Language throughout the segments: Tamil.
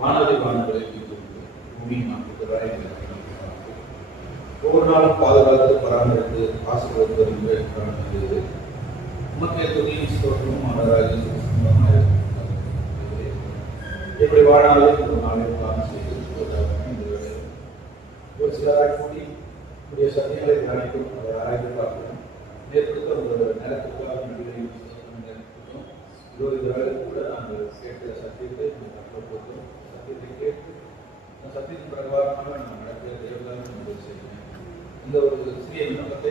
வானதி வானங்களை பூமி நாட்டுகிறாய். ஒவ்வொரு நாளும் பாதுகாத்து பராமரித்து ஆசீர்வதித்து வருகிறது. உமக்கே துணியும் ஸ்தோத்திரமும் ஆண்டவராகிய சுத்தமாக எப்படி வாழாலும் ஒரு நாளில் காலம் செய்து ஒரு சிலராக கூடி புதிய சத்தியங்களை தியானிக்கும் அதை ஆராய்ந்து பார்க்கணும். நேற்று ஒரு நேரத்துக்காக நடிகரையும் கூட நாங்கள் கேட்ட சத்தியத்தை கற்றுக்கொண்டோம். சத்தியத்தை கேட்டு அந்த சத்தியத்தின் பிரகாரமாக நான் நடக்கிற தேவையான முதல் செய்கிறேன். இந்த ஒரு சிறிய விண்ணப்பத்தை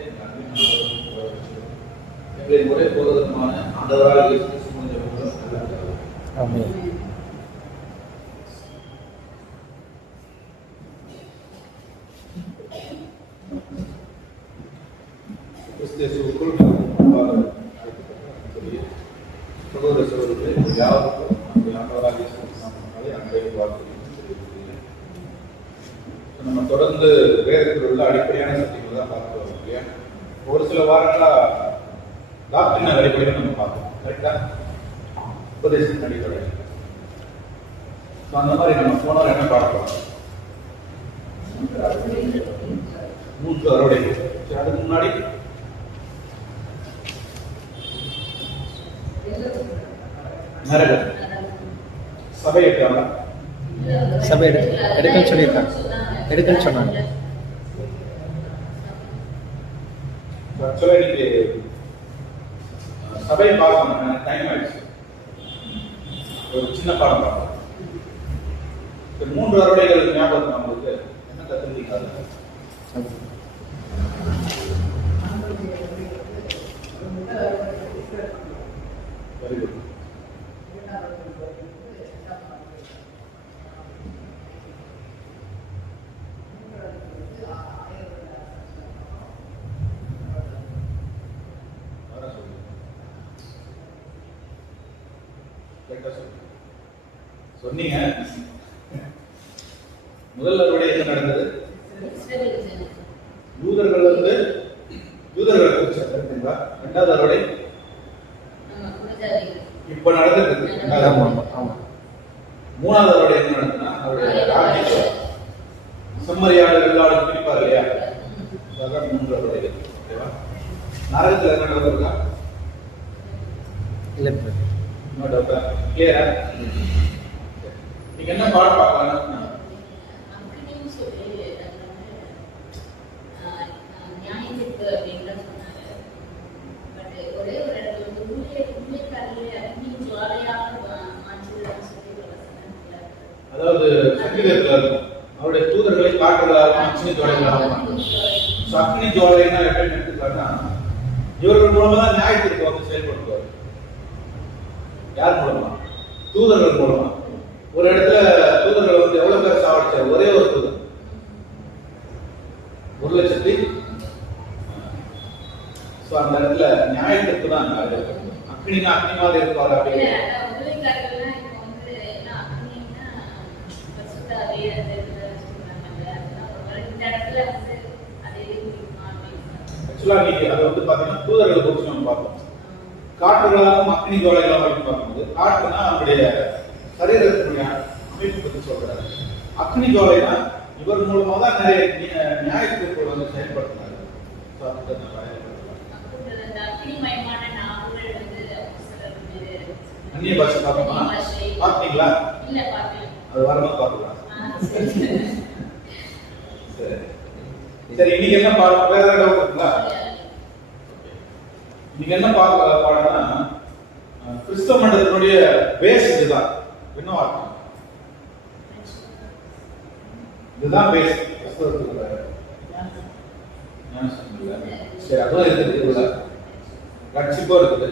எங்களை முறை போவதற்கான ஆண்டவராக இயேசு மூலம் நல்ல சகோதர சகோதரர்களே, யாருக்கும் நம்ம தொடர்ந்து வேதத்தில் உள்ள அடிப்படையான சக்திகள் தான் பார்த்து வரோம் இல்லையா? ஒரு சில வாரங்களா டாக்டரின் அடிப்படையில் நம்ம பார்க்கணும். கரெக்டா? உபதேசத்தின் அடிப்படையில் அந்த மாதிரி நம்ம போனால் என்ன பார்க்கலாம்? 3 அறுவடைகள். அதுக்கு முன்னாடி சபை எடுக்கல சொல்லியிருக்காங்க. எடுக்கன்னு சொன்னாங்க. சபை பார்க்கணும். டைம் ஆயிடுச்சு. ஒரு சின்ன பாடம் பார்க்கணும். 3 அறுவடைகள் ஞாபகம் நம்மளுக்கு என்ன கத்துக்கிட்டாங்க? Very good. சொன்னீங்க. முதல் அறுவடை என்ன நடந்தது? யூதர்கள் இரண்டாவது அறுவடை இப்ப நடந்தது. மூணாவது அறுவடை என்ன நடந்ததுன்னா அவருடைய செம்மறியாடு வெள்ளாடு பிடிப்பார் இல்லையா? அதான் 3 அறுவடைகள். நரகத்தில் என்ன நடந்திருக்கா? இல்ல கிளியரா? நீங்க என்ன பாடம் பார்க்கலாம்? அதாவது சங்கீதத்தில் அவருடைய தூதர்களை காட்டுகளாகவும் அக்னி ஜுவாலைகளாகவும் அக்னி ஜுவாலைன்னா எப்படி எடுத்துக்காட்டா இவர்கள் மூலமா தான் நியாயத்திற்கு வந்து செயல்படுத்துவார். யார் மூலமா? தூதர்கள் மூலமா. ஒரு இடத்துல தூதர்கள் வந்து எவ்வளவு பேர் சாவடிச்சார்? ஒரே ஒரு தூதர் 1,00,000. அந்த இடத்துல நியாயத்திற்கு தான் அக்னினா அக்னி மாதிரி இருப்பார். அப்படின்னு அதை வந்து பாத்தீங்கன்னா தூதர்களை குறிச்சு நம்ம பார்ப்போம். காற்றுகளாகவும் அக்னி ஜுவாலைகளாகவும் பார்க்கும்போது காற்றுனா அவருடைய சரீரத்தினுடைய அமைப்பு பற்றி சொல்றாரு. அக்னி ஜுவாலைனா இவர் மூலமா தான் நிறைய நியாயத்திற்கு வந்து செயல்படுத்தினார். அந்நிய பாஷை பார்க்கணுமா? பார்த்தீங்களா? அது வரும்போது பார்க்கலாம். சரி, இன்னைக்கு என்ன பாடம்? வேற டவுட் இருக்குங்களா? இன்னைக்கு என்ன பாடம்னா கிறிஸ்தவ மண்டலத்தினுடைய பேஸ் இதுதான். என்ன வார்த்தை? இதுதான் பேஸ். சரி, அதுவும் இருக்குது. ரட்சிப்போ இருக்குது.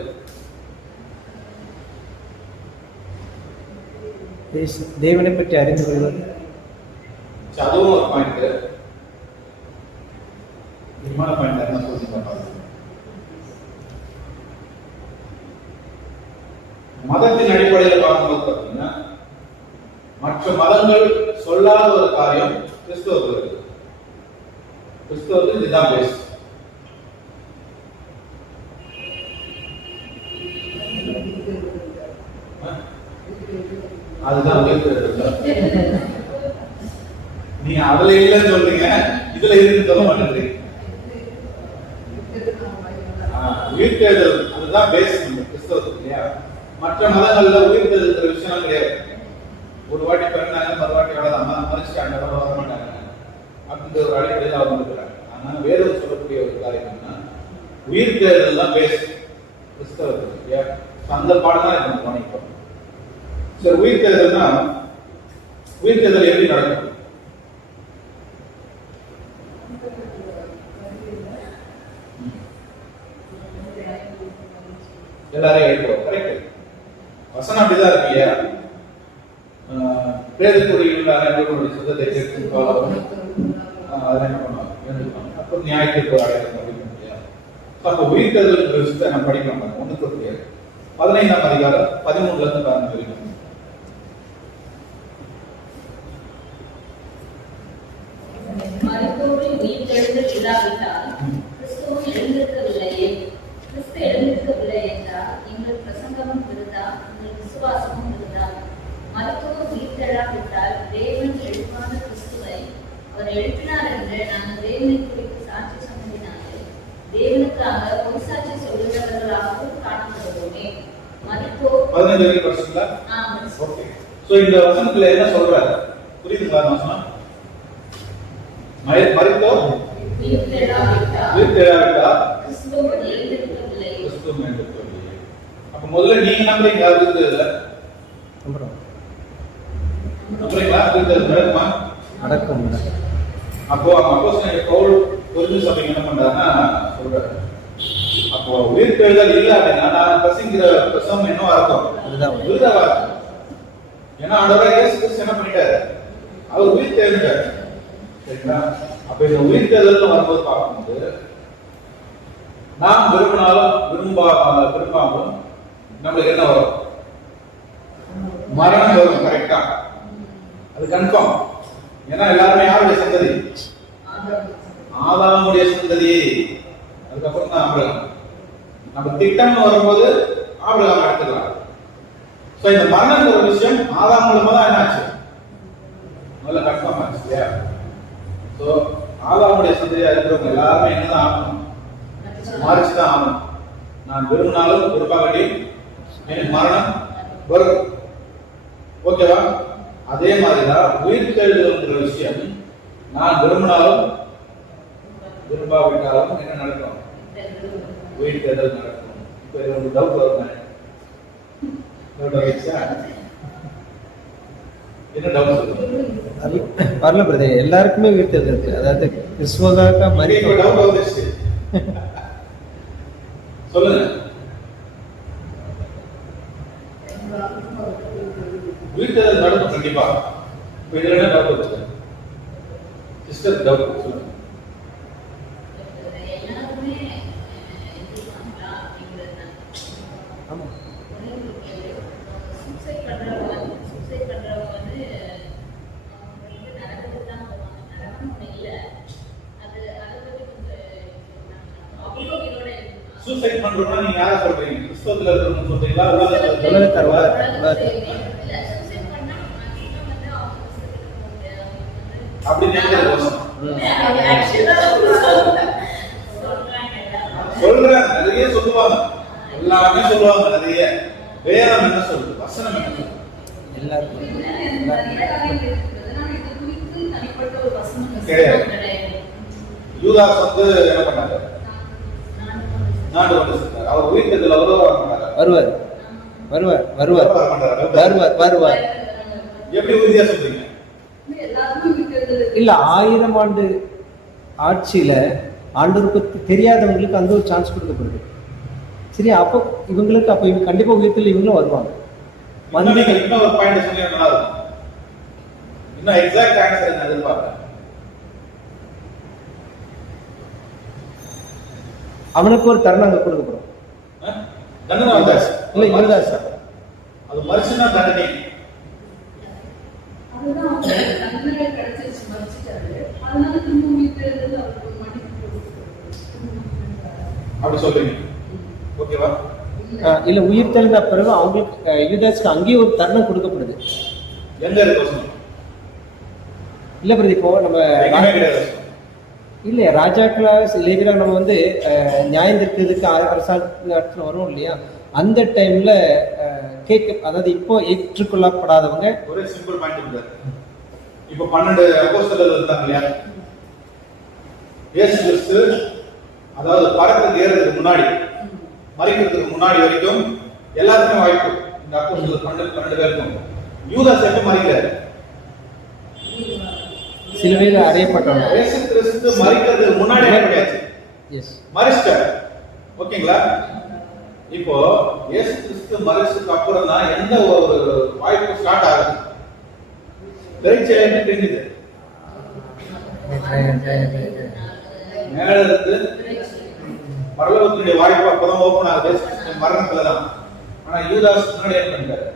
தேவனை பற்றி அறிந்து கொள்வது அதுவும் ஒரு பாயிண்ட். விமான பாயிண்ட் என்ன சொல்லுங்க. மதத்தின் அடிப்படையில் பார்க்கும்போது பார்த்தீங்கன்னா மற்ற மதங்கள் சொல்லாத ஒரு காரியம் கிறிஸ்தவர்களுக்கு. கிறிஸ்தவர்கள் இதுதான் பேஸ். அதுதான் உயிர்த்தெழுதல். நீங்க அதுல இல்லைன்னு சொல்றீங்க, இதுல இருக்குன்னு சொல்ல மாட்டேங்கிறீங்க. உயிர்த்தெழுதல் அதுதான் பேஸ் கிறிஸ்தவத்துக்கு இல்லையா? மற்ற மதங்கள்ல உயிர்த்தெழுதல் விஷயம் கிடையாது. ஒரு வாட்டி பிறந்தாங்க, மறுவாட்டி அவ்வளவுதான் மறைச்சிட்டாங்க, வர மாட்டாங்க அப்படின்ற ஒரு அடிப்படையில் அவங்க இருக்கிறாங்க. ஆனா வேதம் சொல்லக்கூடிய ஒரு காரியம் என்னன்னா, உயிர்த்தெழுதல் தான் பேஸ் கிறிஸ்தவத்துக்கு இல்லையா? அந்த பாடம் தான் நம்ம கவனிப்போம். சரி, உயிர்த்தெழுதல்னா உயிர்த்தெழுதல் எப்படி நடக்கும்? எல்லாரையும் எழுப்புவோம். கரெக்ட். வசனம் அப்படிதான் இருக்கு இல்லையா? பிரேதக்குடியில் அனைவருடைய சுத்தத்தை கேட்டு அதை என்ன பண்ணுவாங்க, அப்புறம் நியாயத்திற்கு அடையாளம் அப்படின்னு இல்லையா? அப்போ உயிர்த்தெழுதல் விஷயத்தை நம்ம படிக்கலாம். 1 15ஆம் அதிகாரம் 13ல இருந்து 14 வரைக்கும். மரித்தோரின் உயிர்த்தெழுதல் இல்லாவிட்டால் கிறிஸ்துவும் எழுந்திருக்கவில்லையே. கிறிஸ்து எழுந்திருக்கவில்லை என்றால் எங்கள் பிரசங்கமும் விருதா, எங்கள் விசுவாசமும் விருதா. மரித்தோர் உயிர்த்தெழாவிட்டால் தேவன் எழுப்பான கிறிஸ்துவை அவர் எழுப்பினார் என்று நாங்கள் தேவனை குறித்து சாட்சி சொன்னதினாலே தேவனுக்காக பொய் சாட்சி சொல்லுகிறவர்களாகவும் காணப்படுவோமே. மரித்தோர் 15 வரைக்கும் படிச்சீங்களா? ஓகே. சோ இந்த வசனத்துல என்ன சொல்றாரு புரியுதுங்களா? வசனம் மரித்தோர் உயிர்த்தெழாவிட்டால் கிறிஸ்துவும் எழுந்திருக்கவில்லை. அப்ப முதல்ல நீங்க நம்புறீங்களா? உயிர்த்தெழுதல நம்புறீங்களா? உயிர்த்தெழுதல் நடக்குமா? நடக்கும். அப்போ அப்போஸ்தலன் பவுல் கொரிந்து சபைக்கு என்ன பண்றாருன்னா சொல்றாரு, அப்போ உயிர்த்தெழுதல் இல்ல அப்படின்னா நான் பிரசங்கிற பிரசங்கம் என்ன அர்த்தம்? விருதாவா இருக்கும். ஏன்னா ஆண்டவராகிய இயேசு கிறிஸ்து என்ன பண்ணிட்டாரு? அவர் உயிர்த்தெழுந்தார். சரிங்களா? அப்ப இந்த உயிர்த்தெழுதல் வரும்போது பார்க்கும்போது நாம் விரும்பினாலும் விரும்பாமலும் நம்மளுக்கு என்ன வரும்? மரணம் வரும். கரெக்டா? அது கன்ஃபார்ம். ஏன்னா எல்லாருமே யாருடைய சந்ததி? ஆதாமுடைய சந்ததி. அதுக்கப்புறம் தான் ஆபிரகாம். நம்ம திட்டம் வரும்போது ஆபிரகாம் எடுத்துக்கலாம். சோ இந்த மரணம் ஒரு விஷயம் ஆதாம் மூலமா தான் என்னாச்சு? முதல்ல கன்ஃபார்ம் ஆச்சு இல்லையா? சோ ஆதாமுடைய சந்ததியா இருக்கிறவங்க எல்லாருமே என்னதான் ஆகணும்? மாறிச்சுதான் ஆகணும். நான் விரும்பினாலும் விரும்பாகட்டி எனக்கு மரணம் வரும். ஓகேவா? அதே மாதிரிதான் உயிர்த்தெழுதல்ங்கிற விஷயம் நான் விரும்பினாலும் விரும்பாவிட்டாலும் என்ன நடக்கும்? உயிர்த்தெழுதல் நடக்கும். இப்ப இது ஒரு டவுட் வருங்க. என்ன டவுட் சொல்லுங்க? வரல பிரதர், எல்லாருக்குமே உயிர்த்தெழுதல் இருக்கு. அதாவது கிறிஸ்துவதாக மரித்தோர் டவுட் வந்துச்சு. சொல்லுங்க. உயிர்த்தெழுதல் நடக்கும் கண்டிப்பா. இப்ப இதுல என்ன டவுட் வருது? சிஸ்டர் டவுட் சொல்லுங்க. ஆமா சூசைட் பண்றோம்னா நீங்க யாரை சொல்றீங்க? கிறிஸ்தவத்துல இருக்கிறவங்க சொல்றீங்களா? அப்படி நினைக்கிறது சொல்றேன். நிறைய சொல்லுவாங்க, எல்லாமே சொல்லுவாங்க. நிறைய வேதம் என்ன சொல்லுது, வசனம் என்ன சொல்லுது? கிடையாது. யூதாஸ் வந்து என்ன பண்ணாரு? நாடு வந்து சொல்றாரு. அவர் உயிர்த்தெழுதல் வருவார். எப்படி உறுதியா சொல்றீங்க? இல்ல 1000 ஆண்டு ஆட்சியில ஆண்டவருக்கு தெரியாதவங்களுக்கு அந்த ஒரு சான்ஸ் கொடுக்கப்படுது. சரி, அப்போ இவங்களுக்கு அப்ப இவங்க கண்டிப்பா உயிர்த்தெழுதல் இவங்களும் வருவாங்க. இன்னும் ஒரு பாயிண்ட் சொல்லி நல்லா இருக்கும். இன்னும் எக்ஸாக்ட் ஆன்சர் என்ன எதிர்பார்க்கிறேன்? அவனுக்கு ஒரு தருணம் அங்க கொடுக்கப்படும். தண்டனை வந்தாச்சு. இல்ல இருந்தாச்சு. அது மரிச்சுனா தண்டனை. அதுதான் தண்டனை கிடைச்சிருச்சு, மரிச்சிட்டாரு. அதனால திரும்ப உயிர்த்தெழுதல் அவருக்கு மன்னிப்பு அப்படி சொல்றீங்க. ஓகேவா? இல்ல உயிர்த்தெழுந்த பிறகு அவங்களுக்கு யூதாஸ்க்கு அங்கேயே ஒரு தருணம் கொடுக்கப்படுது. எங்க இருக்கு வசனம்? இல்லை பிரதி, இப்போ நம்ம எங்கேயுமே கிடையாது வசனம். இல்லை ராஜாக்களா லேவியரா நம்ம வந்து நியாயம் தீர்க்கிறதுக்கு அரசாங்கத்தில் வரும் இல்லையா, அந்த டைம்ல அதாவது இப்போ ஏற்றுக்கொள்ளப்படாதவங்க ஒரே சிம்பிள் பாயிண்ட் இருக்கு. இப்போ 12 அப்போஸ்தலர்கள் இருந்தாங்க இல்லையா, இயேசு கிறிஸ்து அதாவது பரத்துக்கு ஏறதுக்கு முன்னாடி, மரிக்கிறதுக்கு முன்னாடி வரைக்கும் எல்லாருக்குமே வாய்ப்பு. இந்த அப்போஸ்தலர் 12 பேருக்கும். யூதாஸ் எப்ப மரிக்கிறார்? சில பேர் அறையப்பட்டவங்க. இயேசு கிறிஸ்து மரிக்கிறதுக்கு முன்னாடி அறையப்பட்டாச்சு. எஸ், மரிச்சிட்டார். ஓகேங்களா? இப்போ இயேசு கிறிஸ்து மரிச்சதுக்கு அப்புறம் தான் எந்த ஒரு வாய்ப்பு ஸ்டார்ட் ஆகுது? திரைச்சலை எப்படி தெரியுது? மேல இருந்து பரலோகத்துடைய வாய்ப்பு அப்பதான் ஓபன் ஆகுது மரணத்துல தான். ஆனா யூதாஸ் முன்னாடி என்ன பண்ணிட்டாரு?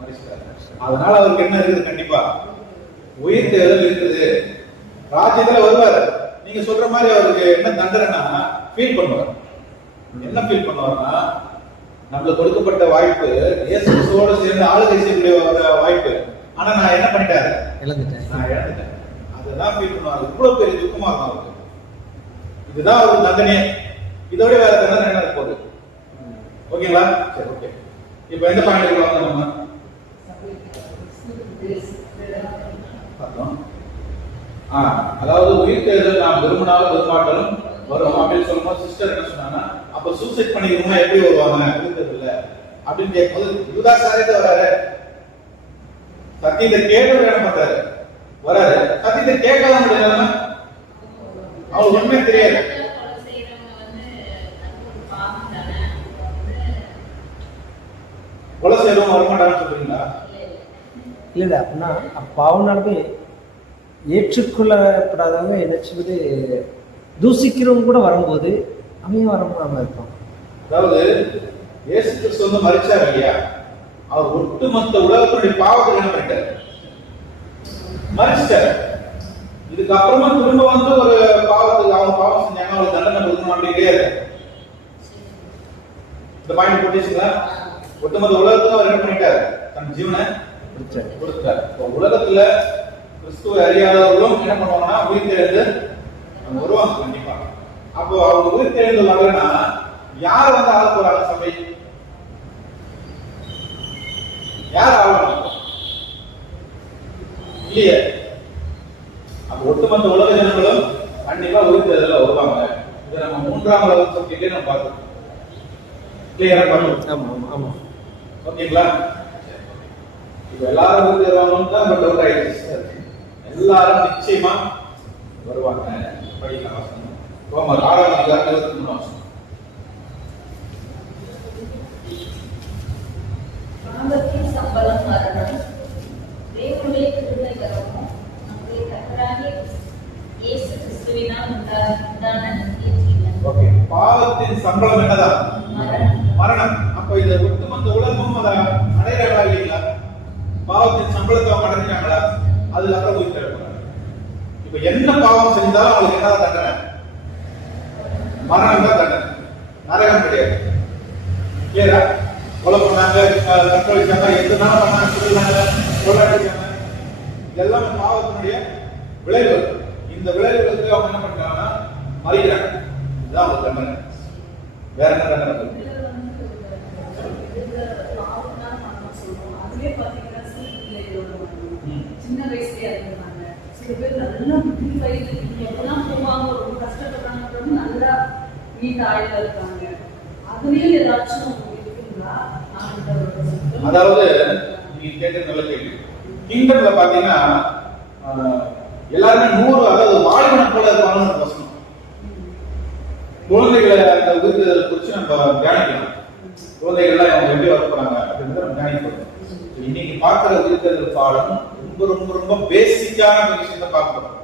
மரிச்சிட்டாரு. அதனால அவருக்கு என்ன இருக்குது? கண்டிப்பா உயிர் தேர்தல் இருக்குது. ராஜ்யத்துல வருவாரு. நீங்க சொல்ற மாதிரி அவருக்கு என்ன தண்டனைனா ஃபீல் பண்ணுவார். என்ன ஃபீல் பண்ணுவார்னா, நம்மளுக்கு கொடுக்கப்பட்ட வாய்ப்பு இயேசு கிறிஸ்துவோட சேர்ந்து ஆளுகை செய்யக்கூடிய வாய்ப்பு, ஆனா நான் என்ன பண்ணிட்டேன்? நான் இழந்துட்டேன். அதுதான் ஃபீல் பண்ணுவார். இவ்வளவு பெரிய துக்கமா இருக்கும் அவருக்கு. இதுதான் அவருக்கு தண்டனை. இதோட வேற தண்டனை என்ன இருக்க போகுது? ஓகேங்களா? சரி, ஓகே. இப்போ எந்த பாயிண்ட் வாங்க நம்ம பார்த்தோம்? அதாவது உயிர் தேர்தல் நாம் விரும்பினாலும் விரும்பாட்டாலும் வரும் அப்படின்னு சொல்லும்போது சிஸ்டர் என்ன சொன்னாங்கன்னா, அப்ப சூசைட் பண்ணிக்கிறோமா எப்படி வருவாங்க உயிர் தேர்தல்ல அப்படின்னு கேட்கும்போது யூதாஸ் சாரே வராரு. சத்தியத்தை கேட்கறது என்ன பண்றாரு? வராரு. சத்தியத்தை கேட்காத முடியாது, அவங்களுக்கு ஒண்ணுமே தெரியாது. கொலை செய்யறவங்க வரமாட்டான்னு சொல்றீங்களா? இல்லை அப்படின்னா பாவம் நடந்து ஏற்றுக்கொள்ளப்படாதவங்க எதாச்சும் தூசிக்கிறவங்க கூட வரும்போது அமையும் வரமாம இருக்கும். அதாவது இயேசு கிறிஸ்து வந்து மரிச்சார் இல்லையா, அவர் ஒட்டுமொத்த உலகத்துடைய பாவத்தை என்ன பண்ணிட்டார்? மரிச்சிட்டார். இதுக்கப்புறமா திரும்ப வந்து ஒரு பாவத்துக்கு அவங்க பாவம் செஞ்சாங்க, அவங்களுக்கு தண்டனை கொடுக்கணும் அப்படின்ட்டே இருக்கு. இந்த பாயிண்ட் போட்டுச்சுங்களா? ஒட்டுமொத்த உலகத்துக்கு அவர் என்ன பண்ணிட்டார்? தன் ஜீவனை கொடுத்தார். உலகத்துல கிறிஸ்துவை அறியாதவர்களும் என்ன பண்ணுவாங்கன்னா உயிர் தெழுந்து வருவாங்க கண்டிப்பா. அப்போ அவங்க உயிர் தெழுந்து வரலன்னா யார் வந்து ஆள போறாங்க? சபை யார் ஆளணும்? இல்லையே. அப்ப ஒட்டுமொத்த உலக ஜனங்களும் கண்டிப்பா உயிர் தேர்தல வருவாங்க. இதை நம்ம 3ஆம் உலக சபையிலே நம்ம பார்த்தோம். கிளியரா பார்த்தோம். ஆமா ஆமா ஆமா. ஓகேங்களா? இப்ப எல்லாரும் வந்து வருவாங்கன்னு தான் பட் டவுட் ஆயிடுச்சு. எல்லாரும் நிச்சயமா வருவாங்க. படிக்கலாம். ரோமர் 6ஆம் அதிகாரம் 23ஆம் வசனம். பாவத்தின் சம்பளம் மரணம், தேவனுடைய கிருபை வரமும் நம்முடைய கர்த்தராகிய இயேசு கிறிஸ்துவினால் உண்டான நித்திய ஜீவன். ஓகே. பாவத்தின் சம்பளம் என்னதான்? மரணம். மரணம். அப்ப இந்த ஒட்டுமொத்த உலகமும் அதை அடையிறாங்களா இல்லைங்களா? பாவத்தின் சம்பளத்தை அவங்க அடைஞ்சாங்களா? அதுக்கப்புறம் உயிர் தேடுறாங்க. இப்ப என்ன பாவம் செஞ்சாலும் அவங்களுக்கு என்ன தண்டனை? மரணம் தான் தண்டனை, நரகம் கிடையாது. ஏதா கொலை பண்ணாங்க, கற்பழிச்சாங்க, எதுனாலும் பண்ணாங்க, சொல்லுவாங்க, கொள்ளாடிச்சாங்க, இதெல்லாம் பாவத்தினுடைய விளைவு. இந்த விளைவுகளுக்கு அவங்க என்ன பண்றாங்கன்னா மறிக்கிறாங்க. இதுதான் அவங்க தண்டனை. வேற என்ன தண்டனை? சின்ன வயசுலயே இருந்தாங்க. சில பேர் நல்லா புத்தி வயது எப்பெல்லாம் போவாங்க, ரொம்ப கஷ்டப்படுறாங்க, நல்லா நீண்ட ஆயுள் இருக்காங்க. அதுலயும் ஏதாச்சும் இருக்குங்களா? அதாவது நீங்க கேட்கறது நல்ல கேள்வி. கிங்டம்ல பாத்தீங்கன்னா எல்லாருமே 100, அதாவது வாலிபனை போல இருப்பாங்கன்னு வசனம். குழந்தைகளை அந்த விருது குறித்து நம்ம தியானிக்கலாம். குழந்தைகள்லாம் அவங்க எப்படி வர போறாங்க அப்படின்றத நம்ம தியானிக்கிறோம். இன்னைக்கு பார்க்கிற விருது பாடம் ரொம்ப ரொம்ப ரொம்ப பேசிக்கான விஷயத்தை பார்க்கிறோம்.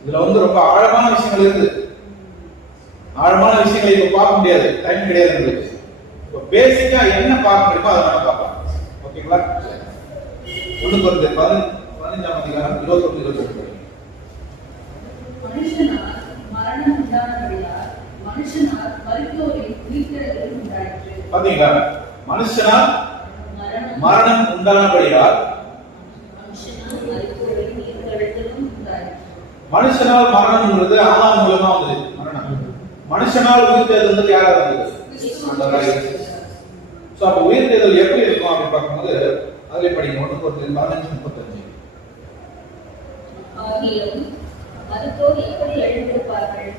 இதுல வந்து ரொம்ப ஆழமான விஷயங்கள் இருக்கு. ஆழமான விஷயங்களை இப்ப பார்க்க முடியாது, டைம் கிடையாது. இப்போ பேசிக்கா என்ன பார்க்க முடியுமோ அதை நம்ம பார்க்கலாம். ஓகேங்களா? 1 Corinthians 15ஆம் அதிகாரம் 21-22. மனுஷனால் மரணம் உண்டானபடியால் மனுஷனால் மரித்தோரின் உயிர்த்தெழுதல் உண்டாயிற்று. பாத்தீங்களா? மனுஷனால் மரணம் உண்டானபடியால் மனுஷனால் மரணம்ன்றது ஆதாம் மூலமா வந்தது மரணம். மனுஷனால் உயிர்த்தெழுதல் யாரா வந்தது? சோ அப்ப உயிர்த்தெழுதல் எப்படி இருக்கும் அப்படின்னு பார்க்கும்போது அதிலே படிங்க 1:15-35. மருத்துவர் எப்படி எழுந்திருப்பார்கள்?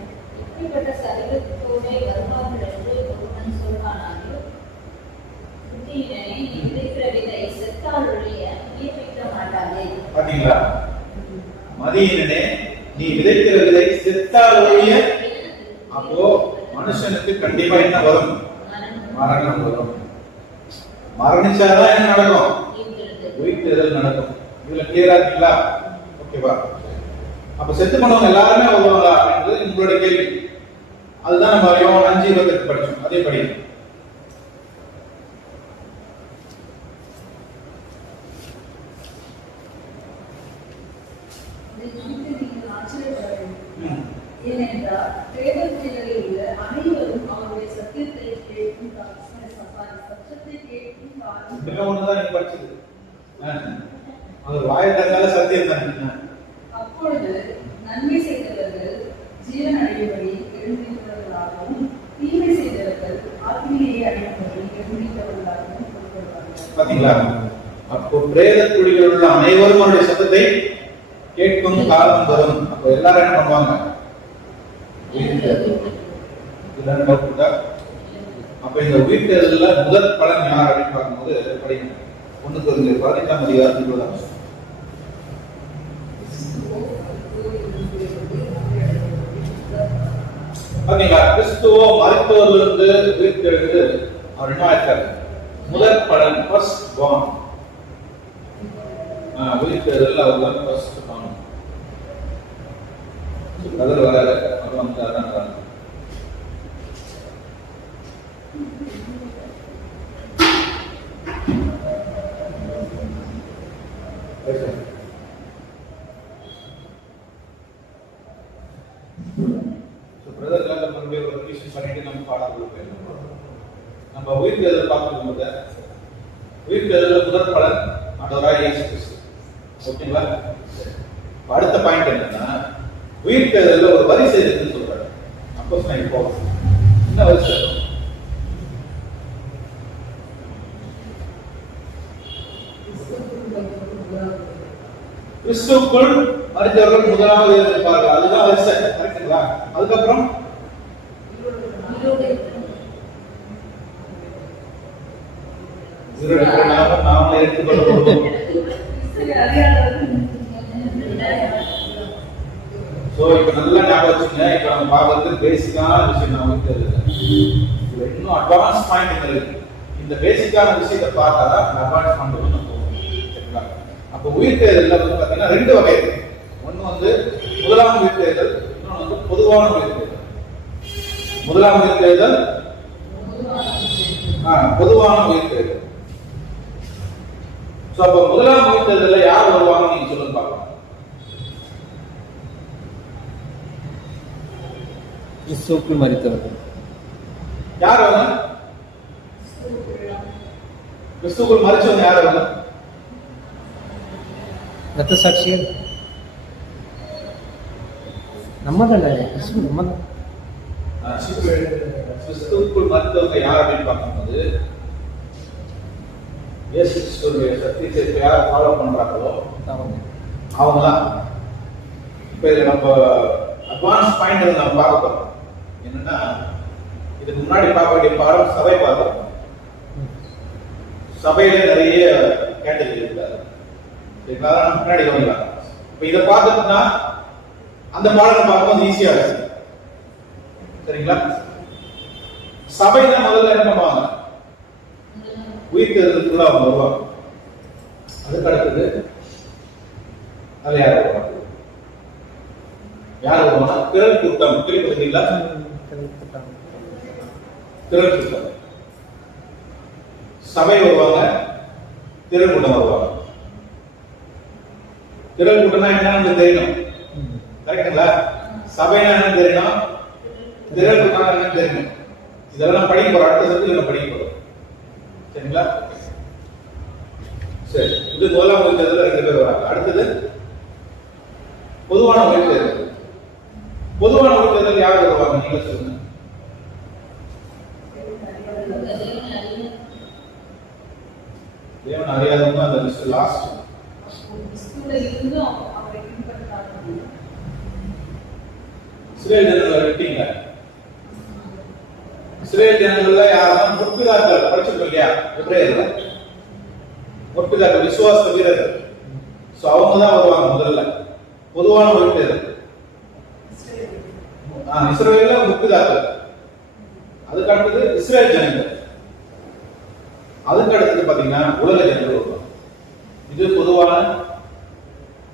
இப்படிப்பட்ட சரீரத்தோடே வருவார்கள் என்று ஒருவன் சொல்வானாகில், புத்தியினை நீ விதைக்கிற விதை செத்தால் ஒழிய உயிர்ப்பிக்க மாட்டாதே. பாத்தீங்களா? மதியினே நீ விதைக்கிற விதை செத்தால் ஒழிய, அப்போ மனுஷனுக்கு கண்டிப்பா என்ன வரும்? மரணம் வரும். மரணிச்சாதான் என்ன நடக்கும்? உயிர்த்தெழுதல் நடக்கும். இதுல கிளியரா இருக்கீங்களா? ஓகேவா? அப்ப செத்து போனவங்க எல்லாருமே வருவாங்களா அப்படின்றது உங்களுடைய கேள்வி. அதுதான் நம்ம யோவான் 5:28 படிச்சோம். அதே படி ஏனென்றால் வேதத்தில் உள்ள அனைவரும் அவருடைய சத்தியத்தை கேட்கும் சத்தத்தை கேட்கும் இதெல்லாம் ஒண்ணுதான் நீங்க படிச்சது. அது வாயத்தால சத்தியம் தான். அப்பொழுது நன்மை செய்தவர்கள் ஜீவன் அடையும்படி எழுந்திருக்கிறவர்களாகவும் தீமை செய்தவர்கள் ஆத்மீயை அடையும்படி எழுந்திருக்கிறவர்களாகவும் கொடுக்கிறார்கள். பாத்தீங்களா? அப்போ பிரேத குழிகளில் உள்ள அனைவரும் அவருடைய சத்தத்தை கேட்கும் காலம் வரும். அப்போ எல்லாரும் என்ன பண்ணுவாங்க? அப்ப இந்த உயிர்த்தெழுதல்ல முதல் பலன் யார் அப்படின்னு பார்க்கும்போது படிங்க 1:15-20. பாத்தீங்களா? கிறிஸ்துவ மருத்துவரிலிருந்து உயிர்த்தெழுந்து அவர் என்ன ஆயிருக்காரு? முதல் பலன், ஃபர்ஸ்ட் பார்ன். உயிர்த்தெழுதல் அவர் தான் ஃபர்ஸ்ட் பார்ன். பிரதர் வராரு, அவர் வந்தாருன்னா வராங்க. நம்ம உயிர்த்தெழுதல் பார்க்கும்போது உயிர்த்தெழுதல் முதல் பலன் ஆண்டவராகிய இயேசு கிறிஸ்து. ஓகேங்களா? அடுத்த பாயிண்ட் என்னன்னா, உயிர்த்தெழுதல்ல ஒரு வரிசை இருக்குன்னு சொல்றாரு. அப்போஸ்தலன் இப்போ என்ன வரிசை? கிறிஸ்துவுக்குள் மரித்தவர்கள் முதலாவது இருப்பார்கள். அதுதான் வரிசை. கரெக்ட்டுங்களா? அதுக்கப்புறம் நாம எடுத்துக்கொள்வோம். சோ இப்ப நல்லா ஞாபகம் வச்சுங்க. இப்ப நம்ம பார்க்கறது பேசிக்கான விஷயம். நான் வந்து இன்னும் அட்வான்ஸ் பாயிண்ட் இருக்கு. இந்த பேசிக்கான விஷயத்தை பார்த்தா அட்வான்ஸ் பாயிண்ட் நம்ம போவோம். சரிங்களா? அப்ப உயிர்த்தெழுதல்ல வந்து பாத்தீங்கன்னா ரெண்டு வகை இருக்கு. ஒன்னு வந்து முதலாம் உயிர்த்தெழுதல், இன்னொன்னு வந்து பொதுவான உயிர்த்தெழுதல். முதலாம் உயிர்த்தெழுதல், பொதுவான உயிர்த்தெழுதல். சோ அப்ப முதலாம் உயிர்த்தெழுதல்ல யார் வருவாங்க நீங்க சொல்லுங்க பார்க்கலாம். கிறிஸ்துவுக்குள் மரித்தவர்கள் யார் அவங்க? கிறிஸ்துவுக்குள் மரிச்சவங்க யார் அவங்க? ரத்த சாட்சிகள் நம்ம தானே. கிறிஸ்து நம்ம தான். கிறிஸ்துவுக்குள் மரித்தவங்க யார் அப்படின்னு பார்க்கும்போது இயேசு கிறிஸ்துவுடைய சத்தியத்தை யார் ஃபாலோ பண்றாங்களோ அவங்க தான். இப்ப இது நம்ம அட்வான்ஸ் பாயிண்ட் நம்ம பார்க்க போறோம். என்னன்னா, இதுக்கு முன்னாடி பார்க்க வேண்டிய பாடம் சபை பார்த்தோம். சபையில நிறைய கேட்டகரி இருக்காது. முன்னாடி கவனிக்கலாம். இப்ப இதை பார்த்துட்டுனா அந்த பாடம் பார்க்கும்போது ஈஸியா இருக்கு. சரிங்களா? சபையில முதல்ல என்ன பண்ணுவாங்க? உயிர்த்தெழுதலுக்குள்ள அவங்க வருவாங்க. அதுக்கு அடுத்தது அது யார் வருவாங்க? யார் வருவாங்க? திரள் கூட்டம். கேள்விப்பட்டீங்களா? திரள் கூட்டம். சபை வருவாங்க, திரள் கூட்டம் வருவாங்க. திரள் கூட்டம்னா என்னன்னு தெரியணும். கரெக்டுங்களா? சபைனா என்னன்னு தெரியணும், திரள் கூட்டம் என்னன்னு தெரியணும். இதெல்லாம் படிக்க போறோம். அடுத்த சப்ஜெக்ட்ல படிக்க போறோம். சரிங்களா? சரி, இது முதலாம் உயிர்த்தெழுதல்ல 2 பேர் வராங்க. அடுத்தது பொதுவான உயிர்த்தெழுதல். பொதுவான உயிர்த்தெழுதல் யார் வருவாங்க நீங்க சொல்லுங்க. தேவன் அறியாதவங்க அந்த லிஸ்ட் லாஸ்ட். கிறிஸ்துவுல இருந்து அவரை பின்பற்றாங்க. இஸ்ரேல் ஜனங்களை விட்டீங்க. இஸ்ரேல் ஜனங்கள்ல யாரும் முற்பிதாக்கள் படிச்சிருக்கோம் இல்லையா? எபிரேயர்ல முற்பிதாக்கள் விசுவாச வீரர்கள். சோ அவங்க தான் வருவாங்க முதல்ல பொதுவான உயிர்த்தெழுதல். இஸ்ரேல்ல முற்பிதாக்கள், அதுக்கு அடுத்தது இஸ்ரேல் ஜனங்கள், அதுக்கு அடுத்தது பாத்தீங்கன்னா உலக ஜனங்கள் வருவாங்க. இது பொதுவான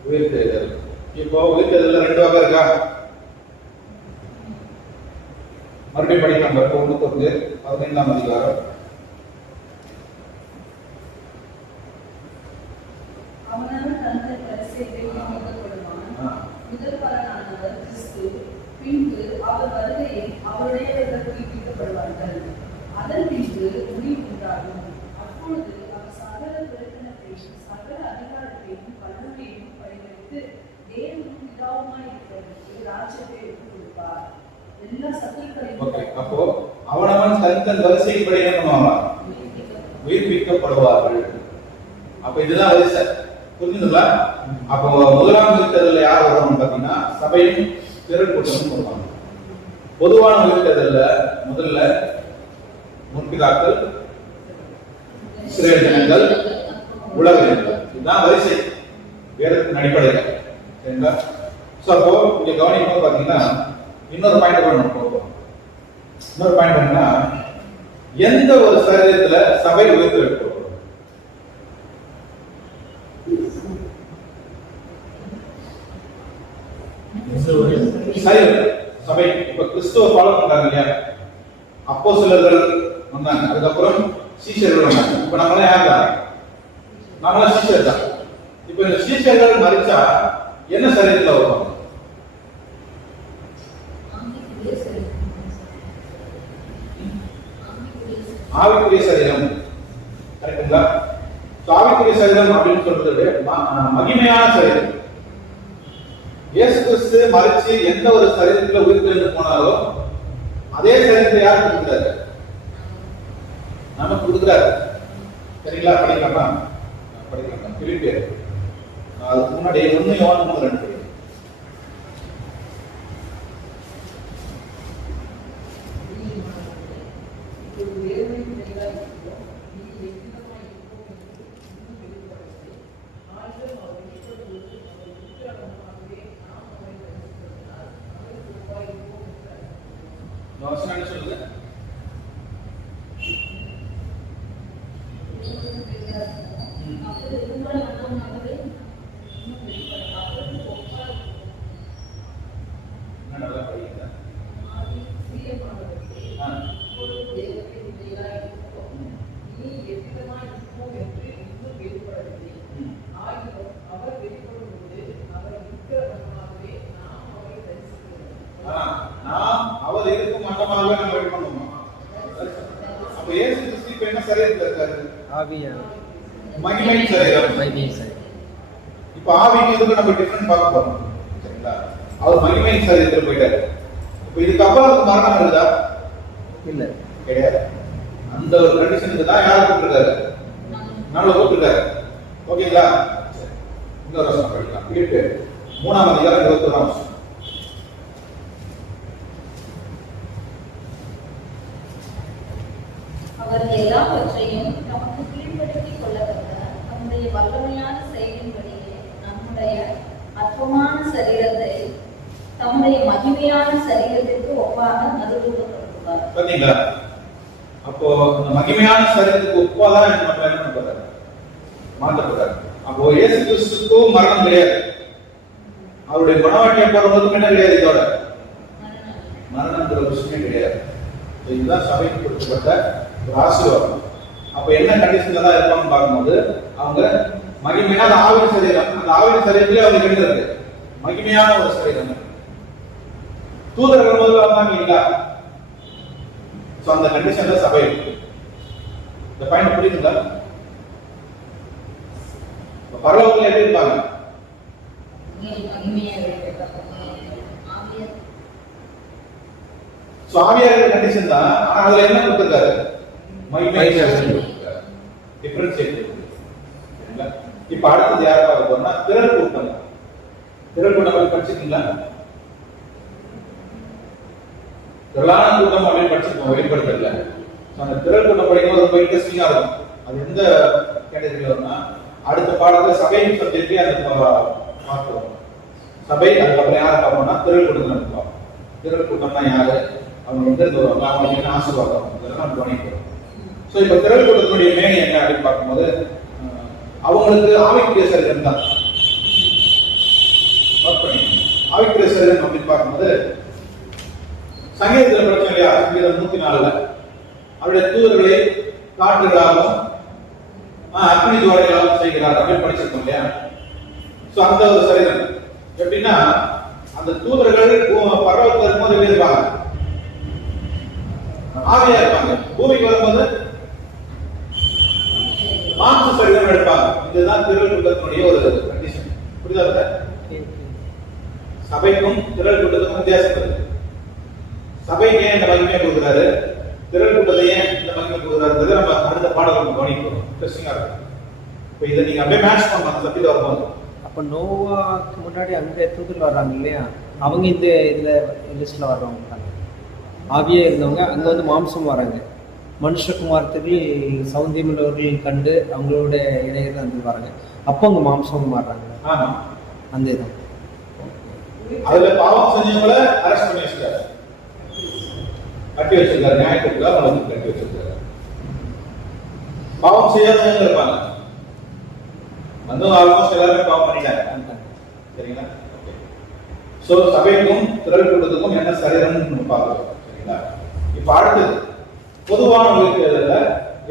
உயிர்த்தெழுதல். இப்போ உயிர்த்தெழுதல் ரெண்டு வகை இருக்கா? மறுபடியும் படிக்கலாம். 1:15 அதிகாரம். அவனவன் தனது பரிசேயை மீட்கப்படுவான். முதல் பலனானவர் கிறிஸ்து, பின்பு அவர் வருகையில் அவருடையவர்கள் உயிர்ப்பிக்கப்படுவார்கள். அதன் பின்பு முடிவு உண்டாகும். அப்பொழுது அவர் சகல பிரச்சனத்தையும் சகல அதிகாரத்தையும் வல்லமையையும் பரிகரித்து தேவனும் பிதாவுமாய் இருக்கிறவருக்கு ராஜ்யத்தை எடுத்துக் கொடுப்பார். எல்லா சத்துருக்களையும் அப்போ அவனவன் தன் வரிசைப்படி என்ன பண்ணுவாங்க? உயிர்ப்பிக்கப்படுவார்கள். அப்ப இதுதான் வரிசை. புரிஞ்சுங்களா? அப்போ முதலாம் உயிர்த்தெழுதல்ல யார் வருவாங்க பாத்தீங்கன்னா சபையும் திரள் கூட்டமும் வருவாங்க. பொதுவான உயிர்த்தெழுதல்ல முதல்ல முற்பிதாக்கள், இஸ்ரேல் ஜனங்கள், உலக ஜனங்கள். இதுதான் வரிசை வேதத்தின் அடிப்படையில். சரிங்களா? சோ அப்போ இங்க கவனிக்கும் பாத்தீங்கன்னா இன்னொரு பாயிண்ட் கூட நம்ம போறோம். இன்னொரு பாயிண்ட் என்னன்னா, எந்த ஒரு சரீரத்துல சபை உயிர்த்தெழுப்பப்படும்? சரீரம், சபை. இப்ப கிறிஸ்துவ ஃபாலோ பண்றாங்க இல்லையா? அப்போஸ்தலர்கள் வந்தாங்க, அதுக்கப்புறம் சீஷர்கள் வந்தாங்க. இப்ப நம்மளாம் யார் தான்? நம்மளாம் சீஷர் தான். இப்ப இந்த சீஷர்கள் மரிச்சா என்ன சரீரத்துல வருவாங்க? ஆவிக்குரிய சரீரம். கரெக்டுங்களா? ஆவிக்குரிய சரீரம் அப்படின்னு சொல்றது மகிமையான சரீரம். இயேசு கிறிஸ்து மரிச்சு எந்த ஒரு சரீரத்துல உயிர்த்தெழுந்து போனாரோ அதே சரீரத்தை யார் கொடுக்கிறாரு? நமக்கு கொடுக்கிறாரு. சரிங்களா? படிக்கலாமா? படிக்கலாம். பிலிப்பியர் அதுக்கு முன்னாடி 1 யோவான் 3:2. வசனம் சொல்லுங்க. நல்லா படிங்க. நாம் அவர் இருக்கும் மட்டமாகவே நம்ம வெயிட் பண்ணுவோம். அப்ப இயேசு கிறிஸ்து இப்ப என்ன சரீரத்துல இருக்காரு? ஆவியான மகிமை சரீரம். மகிமை சரீரம். இப்ப ஆவிக்கு இதுக்கு நம்ம டிஃபரண்ட் பார்க்க போறோம். சரிங்களா? அவர் மகிமை சரீரத்துல போயிட்டாரு. இப்ப இதுக்கு அப்புறம் மரணம் இருக்குதா? இல்ல, கிடையாது. அந்த ஒரு கண்டிஷனுக்கு தான் யாரை கூப்பிட்டுருக்காரு? நம்மளை கூப்பிட்டுருக்காரு. ஓகேங்களா? இன்னொரு வருஷம் படிக்கலாம். பிலிப்பியர் 3:21. அவர் எல்லாவற்றையும் நமக்கு கீழ்ப்படுத்திக் கொள்ளத்தக்க நம்முடைய வல்லமையான செயலின்படியே நம்முடைய அற்பமான சரீரத்தை தம்முடைய மகிமையான சரீரத்திற்கு ஒப்பாக மறுரூபப்படுத்துவார். பாத்தீங்களா? அப்போ அந்த மகிமையான சரீரத்துக்கு ஒப்பாதான் நம்ம என்ன பண்றாரு? மாற்றப்படுறாரு. அப்போ இயேசு கிறிஸ்துக்கும் மரணம் கிடையாது. அவருடைய குணவாட்டியை போறவங்களுக்கும் என்ன கிடையாது? இதோட மரணம்ங்கிற விஷயமே கிடையாது. இதுதான் சபைக்கு கொடுக்கப்பட்ட ஒரு ஆசீர்வாதம். அப்ப என்ன கண்டிஷன்ல தான் இருப்பாங்கன்னு பார்க்கும்போது அவங்க மகிமையான ஆவின் சரீரம். அந்த ஆவின் சரீரத்திலே அவங்க என்ன இருக்கு? மகிமையான ஒரு சரீரம். தூதர்கள் முதல்ல வந்தாங்க இல்லையா? சோ அந்த கண்டிஷன்ல சபை இருக்கு. இந்த பாயிண்ட் புரியுதுங்களா? பரலோகத்துல எப்படி இருப்பாங்க? சோ ஆவியார் கண்டிஷன் தான். ஆனா அதுல என்ன கொடுத்திருக்காரு? மகிமை கொடுத்திருக்காரு. டிஃபரன்ஷியேட் கொடுத்திருக்காரு. இப்ப அடுத்தது யார் பார்க்க போறோம்னா திரள் கூட்டம். திரள் கூட்டம் படிச்சிருக்கீங்களா? திரளான கூட்டம் அப்படின்னு படிச்சிருக்கோம், வெளிப்படுத்தல. அந்த திரள் கூட்டம் படிக்கும்போது ரொம்ப இன்ட்ரெஸ்டிங்கா இருக்கும். அது எந்த கேட்டகரியில வரும்னா அடுத்த பாடத்துல சபையின் சப்ஜெக்டே அந்த பார்க்கிறோம். சபை, அதுக்கப்புறம் யாரை பார்ப்போம்னா திரள் கூட்டத்தை பார்ப்போம். திரள் கூட்டம்னா யாரு, அவங்க எங்க இருந்து வருவாங்க, அவங்களுக்கு என்ன ஆசீர்வாதம், இதெல்லாம் நம்ம கவனிக்கிறோம். ஸோ இப்போ திரள் கூட்டத்தினுடைய மேனி என்ன அப்படின்னு பார்க்கும்போது அவங்களுக்கு ஆவிக்குரிய சரீரம் தான். ஆவிக்குரிய சரீரம் அப்படின்னு பார்க்கும்போது சங்கீதத்தில் படிச்சோம் இல்லையா? சங்கீதம் 104 அவருடைய தூதர்களை காற்றுகளாகவும் அக்னி ஜுவாலைகளாகவும் செய்கிறார் அப்படின்னு படிச்சிருக்கோம் இல்லையா? சோ அந்த ஒரு சரீரம் எப்படின்னா அந்த தூதர்கள் பரவத்தில் இருக்கும்போது எப்படி இருப்பாங்க? ஆவியா இருப்பாங்க. பூமிக்கு வரும்போது மாம்ச சரீரம் எடுப்பாங்க. இதுதான் திரள் கூட்டத்தினுடைய ஒரு கண்டிஷன். புரியுதா? சபைக்கும் திரள் கூட்டத்துக்கும் வித்தியாசம் இருக்கு. சபைக்கு ஏன் இந்த மகிமையை கொடுக்குறாரு, திரள் கூட்டத்தை ஏன் இந்த மகிமை கொடுக்குறாரு நம்ம அடுத்த பாடல் கவனிக்கிறோம். இன்ட்ரெஸ்டிங்கா இருக்கும். இப்போ இதை நீங்க அப்படியே மேட்ச் பண்ணலாம் சப்ஜெக்ட் வரும்போது. அப்போ நோவாக்கு முன்னாடி அங்கே தூக்கில் வர்றாங்க இல்லையா, அவங்க இந்த இதில் லிஸ்ட்டில் வர்றவங்க தாங்க. ஆவியாக இருந்தவங்க அங்கே வந்து மாம்சம் வராங்க. மனுஷகுமாரத்துக்கு சௌந்தியம் உள்ளவர்கள் கண்டு அவங்களோட இடையில வந்து வராங்க. அப்போ அங்கே மாம்சம் மாறுறாங்க. ஆமாம், அந்த இடம் அதுல பாவம் செஞ்சவங்கள அரெஸ்ட் பண்ணி வச்சிருக்காரு, கட்டி வச்சிருக்காரு, நியாயத்துக்குள்ள அவங்களுக்கு கட்டி வச்சிருக்காரு. பாவம் செய்யாதவங்க இருப்பாங்க. வந்து ஆல்மோஸ்ட் எல்லாருமே பாவம் பண்ணிட்டாங்க. சரிங்களா? சோ சபைக்கும் திரள் கூட்டத்துக்கும் என்ன சரீரம்னு பார்க்கலாம். சரிங்களா? இப்ப அடுத்தது பொதுவான உயிர்த்தெழுதல்ல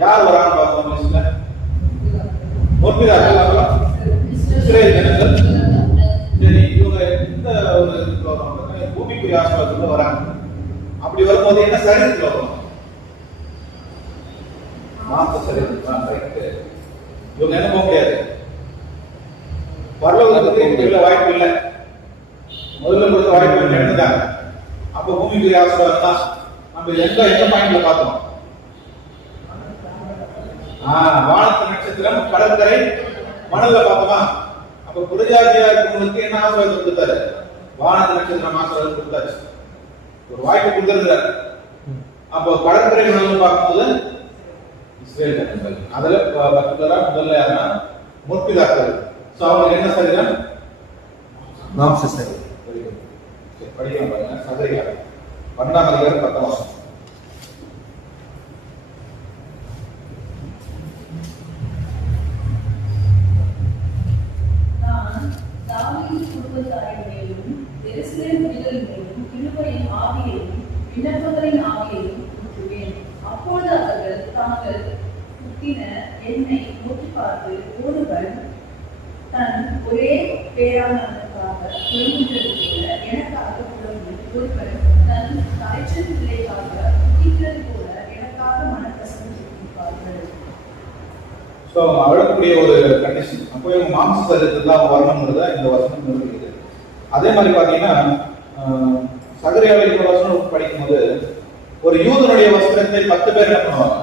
யார் வரான்னு பார்த்தோம். லிஸ்ட்ல முற்பிதாக்கள், இஸ்ரேல் ஜனங்கள். சரி, இவங்க இந்த ஒரு பூமிக்குரிய ஆசீர்வாதத்துல வராங்க. அப்படி வரும்போது என்ன சரீரத்துல வரும்? மாம்ச சரீரம் தான். இவங்க என்ன போக முடியாது, பரலோகத்துக்கு வாய்ப்பு இல்லை. முதல்ல கொடுத்த வாய்ப்பு எடுத்துட்டாங்க. அப்ப பூமிக்குரிய ஆசீர்வாதம் தான். நம்ம எந்த பாயிண்ட்ல பார்த்தோம்? வானத்து நட்சத்திரம், கடற்கரை, மணல்ல பார்த்தோமா? அப்ப புரஜாதியா இருக்கவங்களுக்கு என்ன ஆசீர்வாதம் கொடுத்தாரு? வானத்து நட்சத்திரம் ஆசீர்வாதம் கொடுத்தாச்சு. ஒரு வாய்ப்பு கொடுத்திருந்தாரு. அப்போ கடற்கரை மணல் பார்க்கும்போது இஸ்ரேல் ஜனங்கள். அதுல முதல்ல யாருன்னா முற்பிதாக்கள். சோ அவங்க என்ன சரீரம்? மாம்ச சரீரம். படிக்கலாம் பாருங்க. சகரியா 12ஆம் அதிகாரம் 10ஆம் வசனம். நான் தாவீது குடும்பத்தாரின் மேலும் எருசலேம் குடிகளின் மேலும் கிருபையின் ஆவியையும் விண்ணப்பங்களின் ஆவியையும் ஊற்றுவேன். அப்பொழுது அவர்கள் தாங்கள் குத்தின என்னை நோக்கி பார்த்து, ஒருவன் தன் ஒரே பேரானவனுக்காக புலம்புகிறது போல எனக்காக புலம்பு, ஒருவன் தன் கரைச்சல் பிள்ளைக்காக குதிக்கிறது போல எனக்காக மனக்கசம் இருப்பார்கள். சோ அழக்கூடிய ஒரு கண்டிஷன். அப்போ இவங்க மாம்ச சரீரத்தில் தான் வரணும்ன்றத இந்த வசனம் நிரூபிக்குது. அதே மாதிரி பாத்தீங்கன்னா சகரியாவில் இந்த வசனம் படிக்கும்போது ஒரு யூதனுடைய வஸ்திரத்தை 10 பேர் என்ன பண்ணுவாங்க?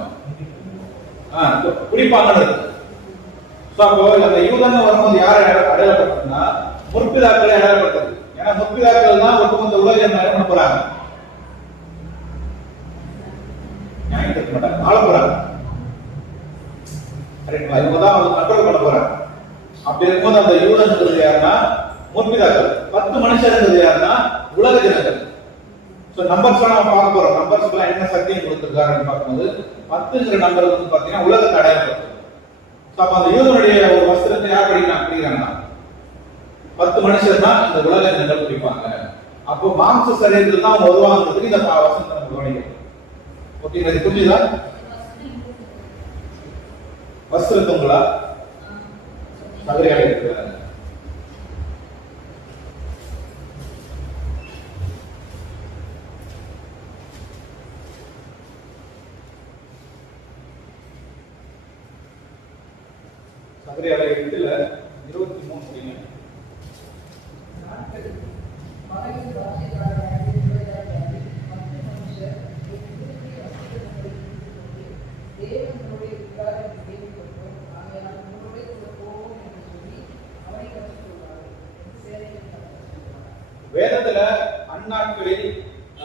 குடிப்பாங்கன்னு இருக்கு. அப்போ அந்த யூதன் வரும்போது யாரை அடையாளப்படுத்துனா முற்பிதாக்களை அடையாளப்படுத்துது. ஏன்னா முற்பிதாக்கள் தான் ஒட்டுமொத்த உலகம் என்ன போறாங்க? நியாயப்படுத்த மாட்டாங்க, ஆள போறாங்க. கரெக்டா? இவங்க தான் அவங்க கண்ட்ரோல் பண்ண போறாங்க. அப்படி இருக்கும்போது அந்த யூதன்றது யாருன்னா முற்பிதாக்கள். 10 மனுஷர்கள் யாருன்னா உலக ஜனங்கள். சோ நம்பர்ஸ் நம்ம பார்க்க போறோம். நம்பர்ஸ்க்குலாம் என்ன சக்தியும் கொடுத்திருக்காருன்னு பார்க்கும்போது 10ங்கிற நம்பர் வந்து பாத்தீங்கன்னா உலகத்தை அடையாளப்படுத்தும். அப்ப அந்த யூதனுடைய ஒரு வஸ்திரத்தை யார் படிக்கிறாங்கன்னா 10 மனுஷர் தான் இந்த உலக ஜனங்கள் பிடிப்பாங்க. அப்போ மாம்ச சரீரத்தில் தான் வருவாங்கிறதுக்கு இந்த வசனத்தை நம்ம கவனிக்கணும். ஓகே, இது புரியுதா? வஸ்திரத்துங்களா சகரியாக இருக்கிறாங்க. சகரியால 8:23 மகன் வேதத்துல அந்நாட்களில்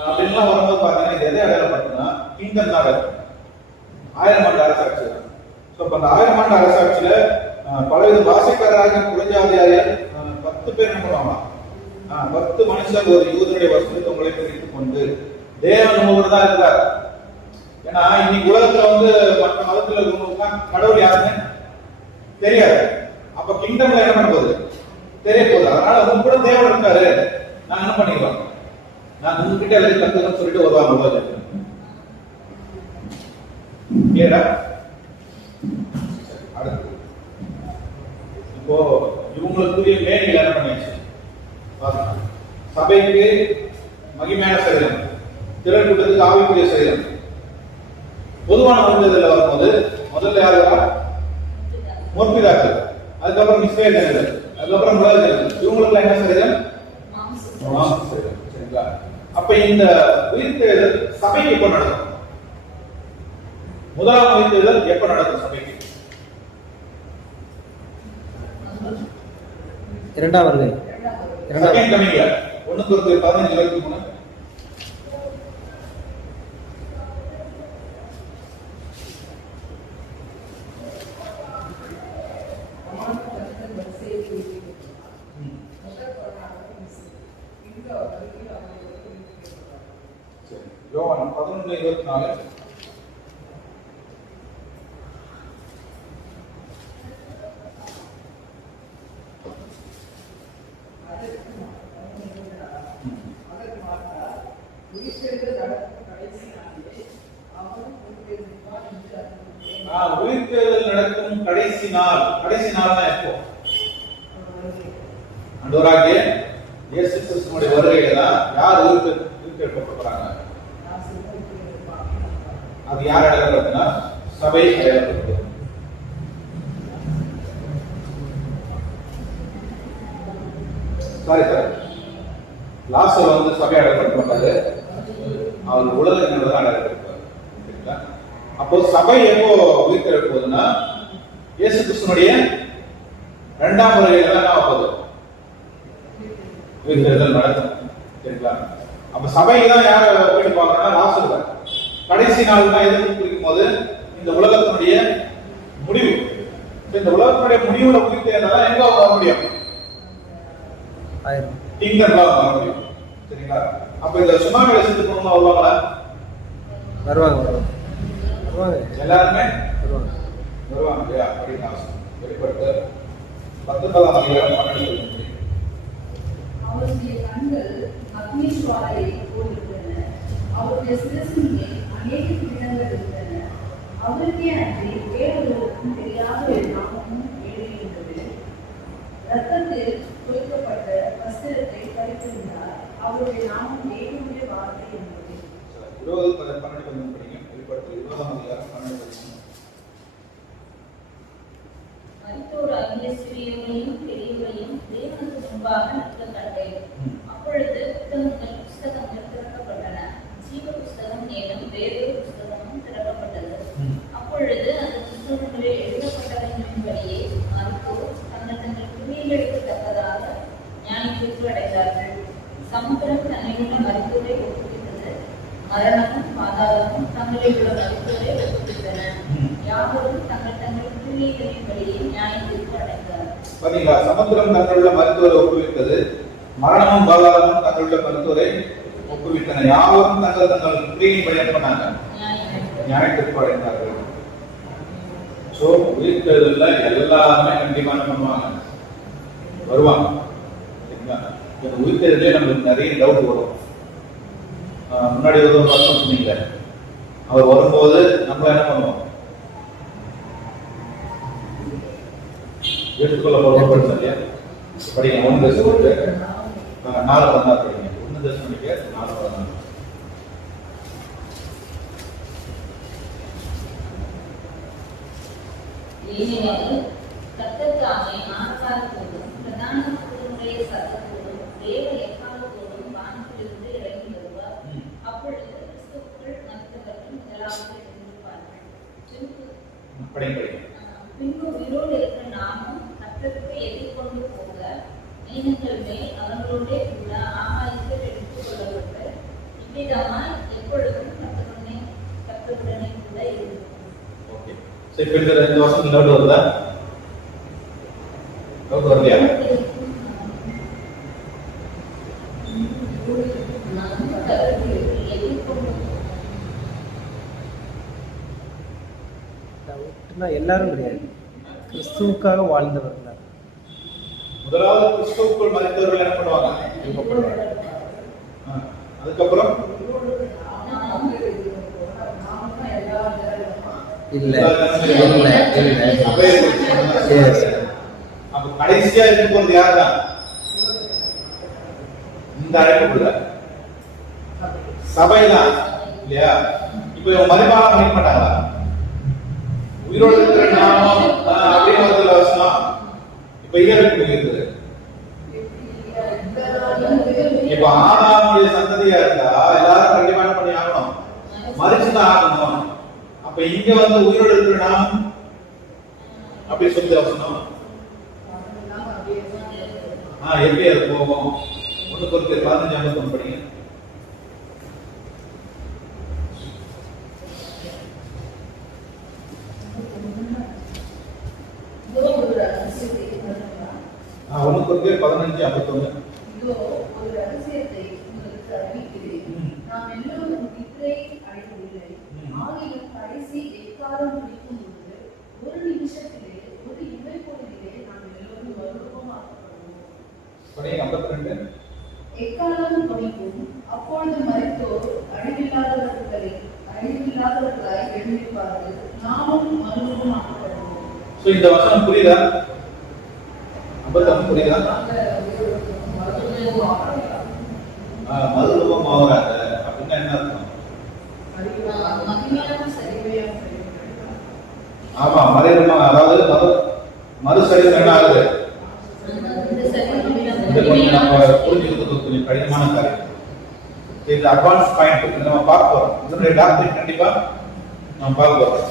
அப்படின்லாம் வரும்போது பாத்தீங்கன்னா இது எதை அடையாளப்படுத்துனா கிங்டம் தான் இருக்கும். 1000 ஆண்டு அரசாட்சி தான். ஸோ இப்போ அந்த 1000 ஆண்டு அரசாட்சியில பலவித பாஷைக்காரராக புரஜாதியாரியர் 10 பேர் என்ன பண்ணுவாங்க, 10 மனுஷர் ஒரு யூதனுடைய வசனத்தை உங்களை பிரித்துக் கொண்டு தேவன் உங்களோட தான் இருந்தார். ஏன்னா இன்னைக்கு உலகத்துல வந்து மற்ற மதத்துல இருக்கவங்களுக்கு கடவுள் யாருன்னு தெரியாது. அப்ப கிங்டம்ல என்ன பண்ண போகுது, தெரிய போகுது. அதனால உங்க கூட தேவன் இருக்காரு, நாங்க என்ன பண்ணிக்கிறோம், நான் உங்ககிட்ட எல்லாத்தையும் கத்துக்கணும்னு சொல்லிட்டு வருவாங்க உலகத்துக்கு. கிளியரா? அடுத்து இப்போ இவங்களுக்குரிய மேன்மைகள் என்ன பண்ணியாச்சு, சபைக்கு மகிமையான சரீரம், திரள் கூட்டத்துக்கு ஆவிக்குரிய சரீரம். பொதுவான மனிதர்கள் வரும்போது முதல்ல யாரு வரா, முற்பிதாக்கள், அதுக்கப்புறம் இஸ்ரேல் ஜனங்கள், அதுக்கப்புறம் உலக ஜனங்கள். இவங்களுக்கு என்ன சரீரம், மாம்ச சரீரம். சரிங்களா? அப்ப இந்த உயிர்த்தெழுதல் சபைக்கு எப்ப நடக்கும், முதலாம் உயிர்த்தெழுதல் எப்ப நடக்கும் சபைக்கு? இரண்டாம் வருகை. செகண்ட் கமிங்ல 1:15-23. யோவான் 11:24. உயிர்த்தெழுதல் நடக்கும் கடைசி நாள். கடைசி நாள் தான் எப்போ, ஆண்டவராகிய இயேசு கிறிஸ்துவினுடைய வருகையில தான் யார் உயிர்த்தெழுப்பப்படுறாங்க. அது யார் அடையாளப்படுத்தினா சபை அடையாளப்படுத்தும். சாரி சார், லாசர் வந்து சபை அடையாளப்படுத்த மாட்டாரு, அவர் உலகத்தினர் தான் அடையாளப்படுத்துவார். சரிங்களா? அப்போ சபை எப்போ உயிர்த்தெழுப்புவதுன்னா இயேசு கிறிஸ்துவினுடைய இரண்டாம் வருகையில தான் என்ன ஆகுது, உயிர்த்தெழுதல் நடக்கும். சரிங்களா? அப்ப சபை தான் யார போயிட்டு பார்க்கறோம்னா லாசர் தான். கடைசி நாள் தான் எதுக்கு குறிக்கும் போது இந்த உலகத்தினுடைய முடிவு. இந்த உலகத்தினுடைய முடிவுல உயிர்த்தெழுதல் எங்க வர முடியும், கிங்டம்ல வர முடியும். சரிங்களா? அப்ப இந்த சுனாமி செத்து போகணும் வருவாங்களா, வருவாங்க எல்லாருமே வருவாங்க. இல்லையா? அப்படின்னு வெளிப்படுத்த 19ஆம் அதிகாரம் 12. அவருடைய கண்கள் அக்னி ஜுவாலையை போலிருந்தன, அவருடைய சிரசின் மேல் அநேக கிரீடங்கள் இருந்தன. அவருக்கே அன்றி வேறொருவருக்கும் தெரியாத ஒரு நாமமும் எழுதியிருந்தது. இரத்தத்தில் கொடுக்கப்பட்ட வஸ்திரத்தை தரித்திருந்தார். அவருடைய நாமம் தேவனுடைய வார்த்தை என்பது. 20:12 படிங்க. வெளிப்படுத்த 20ஆம் அதிகாரம் 12. மரித்தோராகிய சிறியவர்களையும் பெரியவர்களையும் தேவனுக்கு முன்பாக நிற்கக் கண்டேன். அப்பொழுது புஸ்தகங்கள் திறக்கப்பட்டன. ஜீவ புஸ்தகம் மேலும் வேறொரு புஸ்தகமும் திறக்கப்பட்டது. அப்பொழுது அந்த புஸ்தகங்களில் எழுதப்பட்டவர்களின்படியே மரித்தோர் தங்கள் கிரியைகளுக்கு தக்கதாக நியாயத்தீர்ப்பு அடைந்தார்கள். சமுத்திரம் தன்னிலுள்ள மரித்தோரை ஒப்புவித்தது. மரணமும் பாதாளமும் தங்களில் உள்ள மரித்தோரை ஒப்புவித்தன. யாவரும் தங்கள் கிரியைகளின்படியே நியாயத்தீர்ப்பு அடைந்தார். பாத்தீங்களா? சமுத்திரம் தங்களுள்ள மருத்துவரை ஒப்புவித்தது, மரணமும் பாதாளமும் தங்களுள்ள மருத்துவரை ஒப்புவித்தன. யாவரும் தங்கள் கிரியையின்படி என்ன பண்ணாங்க, நியாயத்தீர்ப்பு அடைந்தார்கள். சோ உயிர்த்தெழுதல்ல எல்லாருமே கண்டிப்பா என்ன பண்ணுவாங்க, வருவாங்க. சரிங்களா? இந்த உயிர்த்தெழுதலே நம்மளுக்கு நிறைய டவுட் வரும். முன்னாடி ஒரு வருஷம் சொன்னீங்க, அவர் வரும்போது நம்ம என்ன பண்ணுவோம், எடுத்துக்கொள்ளப்படுவோம். படிச்சோம் இல்லையா? படிங்க 1 Thessalonians 4:16 படிங்க. 1 Thessalonians 4:16. ஏனெனில் கர்த்தர் தாமே ஆரவாரத்தோடும் பிரதான தூதனுடைய சத்தத்தோடும் தேவ எக்காளத்தோடும் வானத்திலிருந்து இறங்கி வருவார். அப்பொழுது கிறிஸ்துவுக்குள் மரித்தவர்கள் முதலாவது எழுந்திருப்பார்கள். பின்பு உயிரோடு இருக்கிற நாமும் கர்த்தருக்கு எதிர்கொண்டு போக மேகங்கள் மேல் அவர்களோடே கூட ஆகாயத்தில் எடுத்துக் கொள்ளப்பட்டு இவ்விதமாய் எப்பொழுதும் கர்த்தருடனே கூட இருக்கும். ஓகே. சரி, இப்ப இந்த 2 வருஷம் டவுட் வருதா? டவுட் வரலையா? டவுட்னா எல்லாரும் கிடையாது, கிறிஸ்துவுக்காக வாழ்ந்தவர்கள் முதலாவது கிறிஸ்துவுக்குள் மரித்தவர்கள் என்ன பண்ணுவாங்க? எழுப்பப்படுவார்கள். அதுக்கப்புறம் இல்ல இல்ல இல்ல. Yes. அப்ப கடைசியா இருக்க போறது யார் தான்? இந்த அழைக்கப்படுற சபைதான் இல்லையா? இப்ப இவங்க மறுபாலம் பண்ணிக்க மாட்டாங்களா? உயிரோடு இருக்கிற நாமம் அப்படின்னு ஒரு வசனம் இப்ப இயற்கை இருக்குது. இப்ப ஆதாமுடைய சந்ததியா இருந்தா எல்லாரும் கண்டிப்பா என்ன பண்ணி ஆகணும்? மறிச்சுதான் ஆகணும். அப்ப இங்க வந்து உயிரோடு இருக்கிற நாமம் அப்படி சொல்லி வசனம் எப்படி அது போகும்? 1 Corinthians 15 படிங்க. ஒரு ரகசியத்தை 1 Corinthians 15:51. இதோ ஒரு ரகசியத்தை உங்களுக்கு அறிவிக்கிறேன். நாம் எல்லோரும் நித்திரை அடைவதில்லை. ஆகிலும் கடைசி எக்காலம் முடிக்கும் பொழுது ஒரு நிமிஷத்திலே ஒரு இமைப்பொழுதிலே நாம் எல்லோரும் மறுரூபமாக்கப்படுவோம். படிங்க 52. எக்காலம் முடிக்கும், அப்பொழுது மரித்தோர் அழிவில்லாதவர்களாய் எழுந்திருப்பார்கள். நாமும் மறுரூபமாக்கப்படுவோம். சோ இந்த வசனம் புரியுதா? 51 புரியுதா? மறுரூபம் ஆகுறாங்க அப்படின்னா என்ன அர்த்தம்? ஆமா, மறுரூபம், அதாவது மறுசரீரம் என்ன ஆகுது? இது கொஞ்சம் நம்ம புரிஞ்சுக்கிறதுக்கு கொஞ்சம் கடினமான காரியம். இது அட்வான்ஸ் பாயிண்ட் நம்ம பார்க்க போறோம். இதனுடைய டாக்டர் கண்டிப்பா நம்ம பார்க்க போறோம்.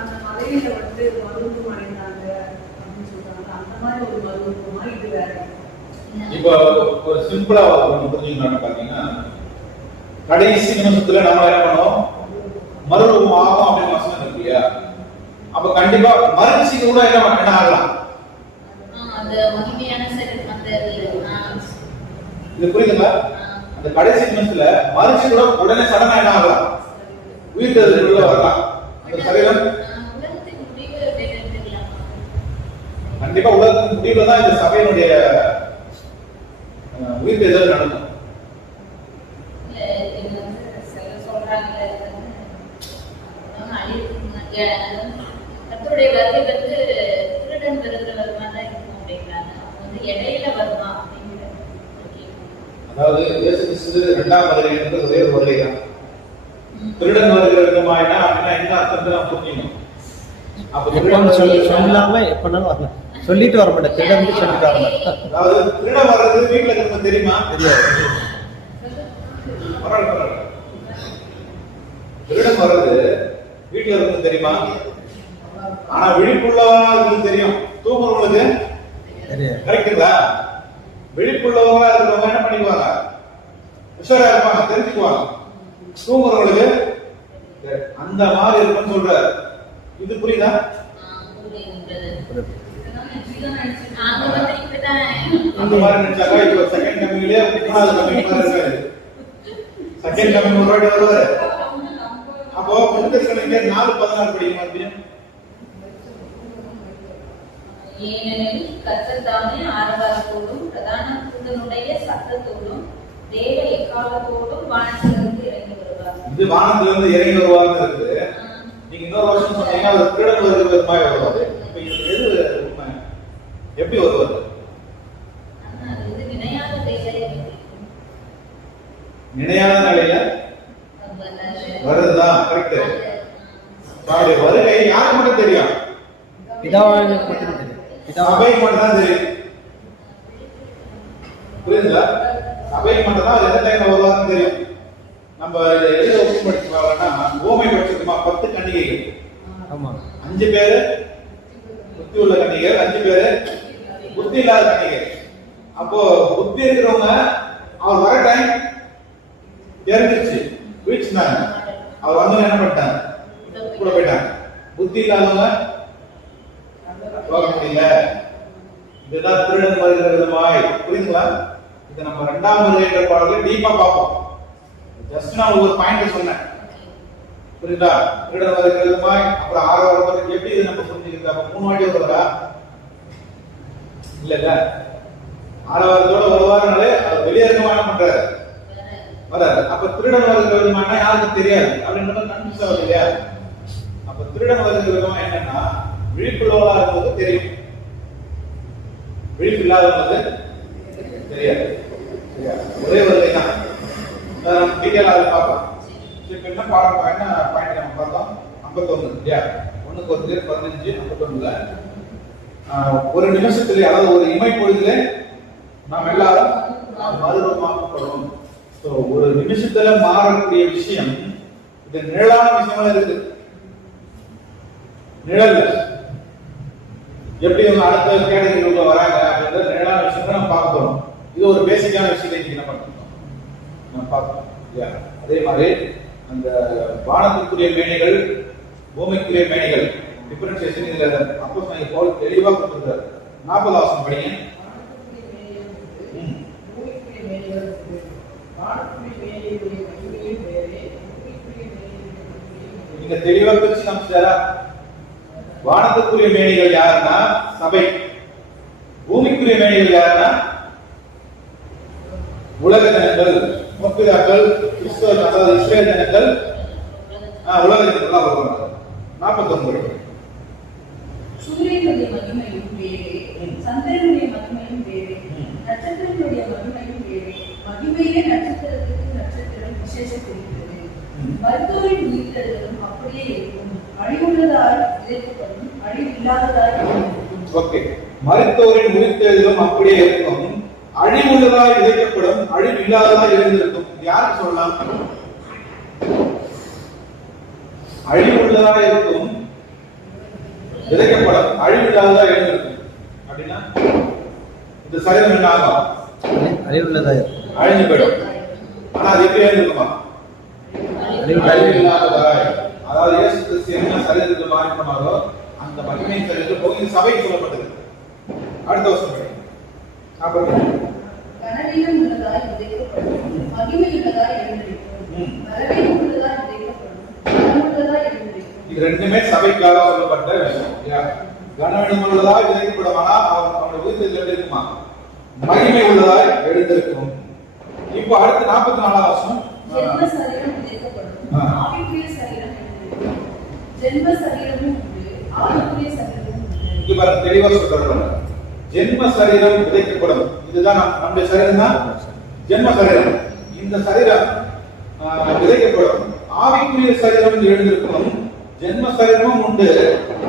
அந்த மலையில வந்து மறுரூபம் அடைந்தாங்க அப்படின்னு சொல்றாங்க. அந்த மாதிரி ஒரு மறுரூபமா இது வேற. இப்போ ஒரு சிம்பிளா ஒன்று புரிஞ்சுக்கணும்னு பாத்தீங்கன்னா, கடைசி நிமிஷத்துல நம்ம என்ன பண்ணோம்? மறுரூபம் ஆகும் அப்படின்னு வசனம் இருக்கு இல்லையா? அப்ப கண்டிப்பா மறுச்சி கூட என்ன ஆகலாம்? அந்த மகிமையான சரீரம் இது புரியுதுங்களா? அந்த கடைசி நிமிஷத்துல மறுச்சி கூட உடனே சடனா என்ன ஆகலாம்? உயிர் தெழுதலுக்குள்ள வரலாம். அந்த சரீரம் உலகத்தின் முடிவு தெரியலாம். கண்டிப்பா உலகத்தின் முடிவுல தான் இந்த சபையினுடைய உயிர் தெழுதல் நடக்கும். கர்த்தருடைய வருகை வந்து திருடன் வருகிற வருமா தான் இருக்கும் அப்படிங்கிறாங்க. வந்து இடையில வருமா அப்படிங்கிற. அதாவது இயேசு கிறிஸ்து 2ஆம் வருகை என்பது ஒரே ஒரு வருகை தான். திருடன் வருகிற விதமாயினா அப்படின்னா என்ன அர்த்தத்தை நாம் புரிஞ்சுக்கணும். அப்ப திருடன் சொல்லாம எப்பனாலும் வரலாம், சொல்லிட்டு வர மாட்டேன். திருடன் சொல்லிட்டு வர மாட்டேன். அதாவது திருடன் வர்றது வீட்டுல இருக்கிறது தெரியுமா? தெரியாது. திருடன் வர்றது வீட்டுல இருக்கிறது தெரியுமா? ஆனா விழிப்புள்ளவங்களுக்கு தெரியும். தூங்குறவங்களுக்கு கரெக்டுங்களா? விழிப்புள்ளவங்களா இருக்கிறவங்க என்ன பண்ணிக்குவாங்க? உஷாரா இருப்பாங்க, தெரிஞ்சுக்குவாங்க. தூங்குறவங்களுக்கு அந்த மாதிரி இருக்குன்னு சொல்றாரு. இது புரியுதா? அந்த மாதிரி நினைச்சாக்கா இப்போ செகண்ட் கமிங்லயே 3வது கமிங் மாதிரி இருக்காது. செகண்ட் கமிங் ஒரு வாட்டி வருவாரு. அப்போ புத்தகத்துல 4:16 படிக்க மாட்டீங்க. ஏனெனில் கர்த்தர் தாமே ஆரவாரத்தோடும் பிரதான தூதனுடைய சத்தத்தோடும் தேவ எக்காலத்தோடும் வானத்திலிருந்து இறங்கி வருவார். இது வானத்திலிருந்து இறங்கி வருவார்னு இருக்கு. நீங்க இன்னொரு வருஷம் சொன்னீங்கன்னா அது திருடன் வருகிற மாதிரி வருவாரு. இப்ப இது எது உண்மை? எப்படி வருவாரு? இது நினையாத நினையாத நிலையில வருதுதான். கரெக்ட். அவருடைய வருகை யாருக்கு மட்டும் தெரியும்? பிதாவாக மட்டும் தெரியும். சபை மட்டும் தான் தெரியும். புரியுதுங்களா? சபை மட்டும் தான் எந்த டைம்ல வருவாருன்னு தெரியும். நம்ம எதை ஒப்பு படிச்சுக்கலாம்? ஓமை படிச்சிருக்கோமா? 10 கன்னிகைகள். ஆமா, 5 பேரு புத்தி உள்ள கன்னிகைகள், 5 பேரு புத்தி இல்லாத கன்னிகைகள். அப்போ புத்தி இருக்கிறவங்க அவர் வர டைம் தெரிஞ்சிருச்சு, வீழ்ச்சினாங்க. அவர் வந்து என்ன பண்ணிட்டாங்க, கூட போயிட்டாங்க. புத்தி இல்லாதவங்க போக முடியல. இதுதான் திருடன் வருகிற விதமாய். புரியுதுங்களா? இதை நம்ம 2ஆம் வருகை பாடல டீப்பா பார்ப்போம். ஜஸ்ட் நான் ஒரு பாயிண்ட் சொன்னேன். புரியுதா? திருடன் வருகிற விதமாய். அப்புறம் 6ஆவது வருடத்துக்கு எப்படி இது நம்ம புரிஞ்சுக்கிட்டா? அப்ப 3 வாட்டி வருதா? இல்ல 6ஆவது வருடத்தோட வருவாருனாலே அது வெளியேறமா என்ன பண்றாரு, வராது. அப்ப திருடன் வருகிற விதமான யாருக்கும் தெரியாது அப்படின்றத கன்ஃபியூஸ் ஆகுது இல்லையா? அப்ப திருடன் வருகிற விதமா என்னன்னா, விழிப்புள்ளவா இருந்தது தெரியும், விழிப்பு இல்லாதவங்க தெரியாது. ஒரே வருகை தான். டீட்டெயிலா அதை பார்க்கலாம். இப்ப என்ன பாடம், என்ன பாயிண்ட் நம்ம பார்த்தோம்? 51 இல்லையா? 1 15 51ல ஒரு நிமிஷத்துல, அதாவது ஒரு இமை பொழுதுல நாம் எல்லாரும் மறுரூபமாக்கப்படும். ஒரு நிமிஷத்துல மாறக்கூடிய விஷயம் இது நிழலான விஷயமா இருக்கு. நிழல் எப்படி அவங்க அடுத்த கேட்டகரிக்குள்ள வராங்க அப்படின்றத நிழலான விஷயத்தை நம்ம பார்க்க போறோம். இது ஒரு பேசிக்கான விஷயத்தை இன்னைக்கு நம்ம பார்க்கணும் இல்லையா? அதே மாதிரி அந்த வானத்துக்குரிய மேனிகள், பூமிக்குரிய மேனிகள் டிஃபரன்சியேஷன் இதுல அப்போஸ்தலன் பவுல் தெளிவா கொடுத்திருக்காரு. 40 வசனம் படிங்க. நீங்க தெளிவா பிரிச்சு காமிச்சாரா? வானத்துக்குரிய மேனிகள் யாருன்னா சபை, பூமிக்குரிய மேனிகள் யாருன்னா உலக ஜனங்கள், முற்பிதாக்கள், கிறிஸ்தவ, அதாவது இஸ்ரேல் ஜனங்கள், உலக ஜனங்கள் வருவாங்க. 49 சூரியனுடைய மகிமையும் வேறே, சந்திரனுடைய மகிமையும் வேறே, நட்சத்திரங்களுடைய மகிமையும் வேறே. மகிமையே நட்சத்திரத்துக்கு நட்சத்திரம் விசேஷத்திருக்கிறது. மருத்துவரின் உயிர்த்தெழுதலும் அப்படியே இருக்கும். அழிவுள்ளதாய் விதைக்கப்படும், அழிவில்லாததாய் இருக்கும். ஓகே, மருத்துவரின் உயிர்த்தெழுதலும் அப்படியே இருக்கும், அழிவுள்ளதாய் விதைக்கப்படும், அழிவில்லாததாய் இருந்திருக்கும். யாருக்கு சொல்லலாம்? அழிவுள்ளதாய் இருக்கும், விதைக்கப்படும், அழிவில்லாததா இருந்திருக்கும் அப்படின்னா இந்த சரீரம் என்ன ஆகும்? அழிவுள்ளதா இருக்கும், அழிஞ்சு போயிடும். ஆனா அது எப்படி இருந்திருக்குமா? அழிவில்லாததாய். அதாவது இயேசு கிறிஸ்து என்ன சரீரத்துக்கு மாறினாரோ அந்த மகிமை சரீரத்தில் போய் சபைக்கு சொல்லப்பட்டது. அடுத்த வருஷம் கனவீனம் உள்ளதாய் விதைக்கப்படும், மகிமை உள்ளதாய் எழுந்திருக்கும். பலவீனம் உள்ளதாய் விதைக்கப்படும், பலமுள்ளதாய் எழுந்திருக்கும். இது ரெண்டுமே சபைக்காக சொல்லப்பட்ட விஷயம். கனவீனம் உள்ளதாய் விதைக்கப்படும், ஆனா அவனுடைய உயிர்த்தெழுதல் எப்படி இருக்குமா? மகிமை உள்ளதாய் எழுந்திருக்கும். இப்போ அடுத்து 44ஆம் வசனம். ஜென்ம சரீரம் விதைக்கப்படும், ஆவிக்குரிய சரீரம் எழுந்திருக்கும். ஜென்ம சரீரமும் உண்டு, ஆவிக்குரிய சரீரமும் உண்டு. இங்க பாருங்க, தெளிவா சொல்றாங்க. ஜென்ம சரீரம் விதைக்கப்படும். இதுதான் நம்முடைய சரீரம் தான் ஜென்ம சரீரம். இந்த சரீரம் விதைக்கப்படும், ஆவிக்குரிய சரீரம் எழுந்திருக்கும். ஜென்ம சரீரமும் உண்டு,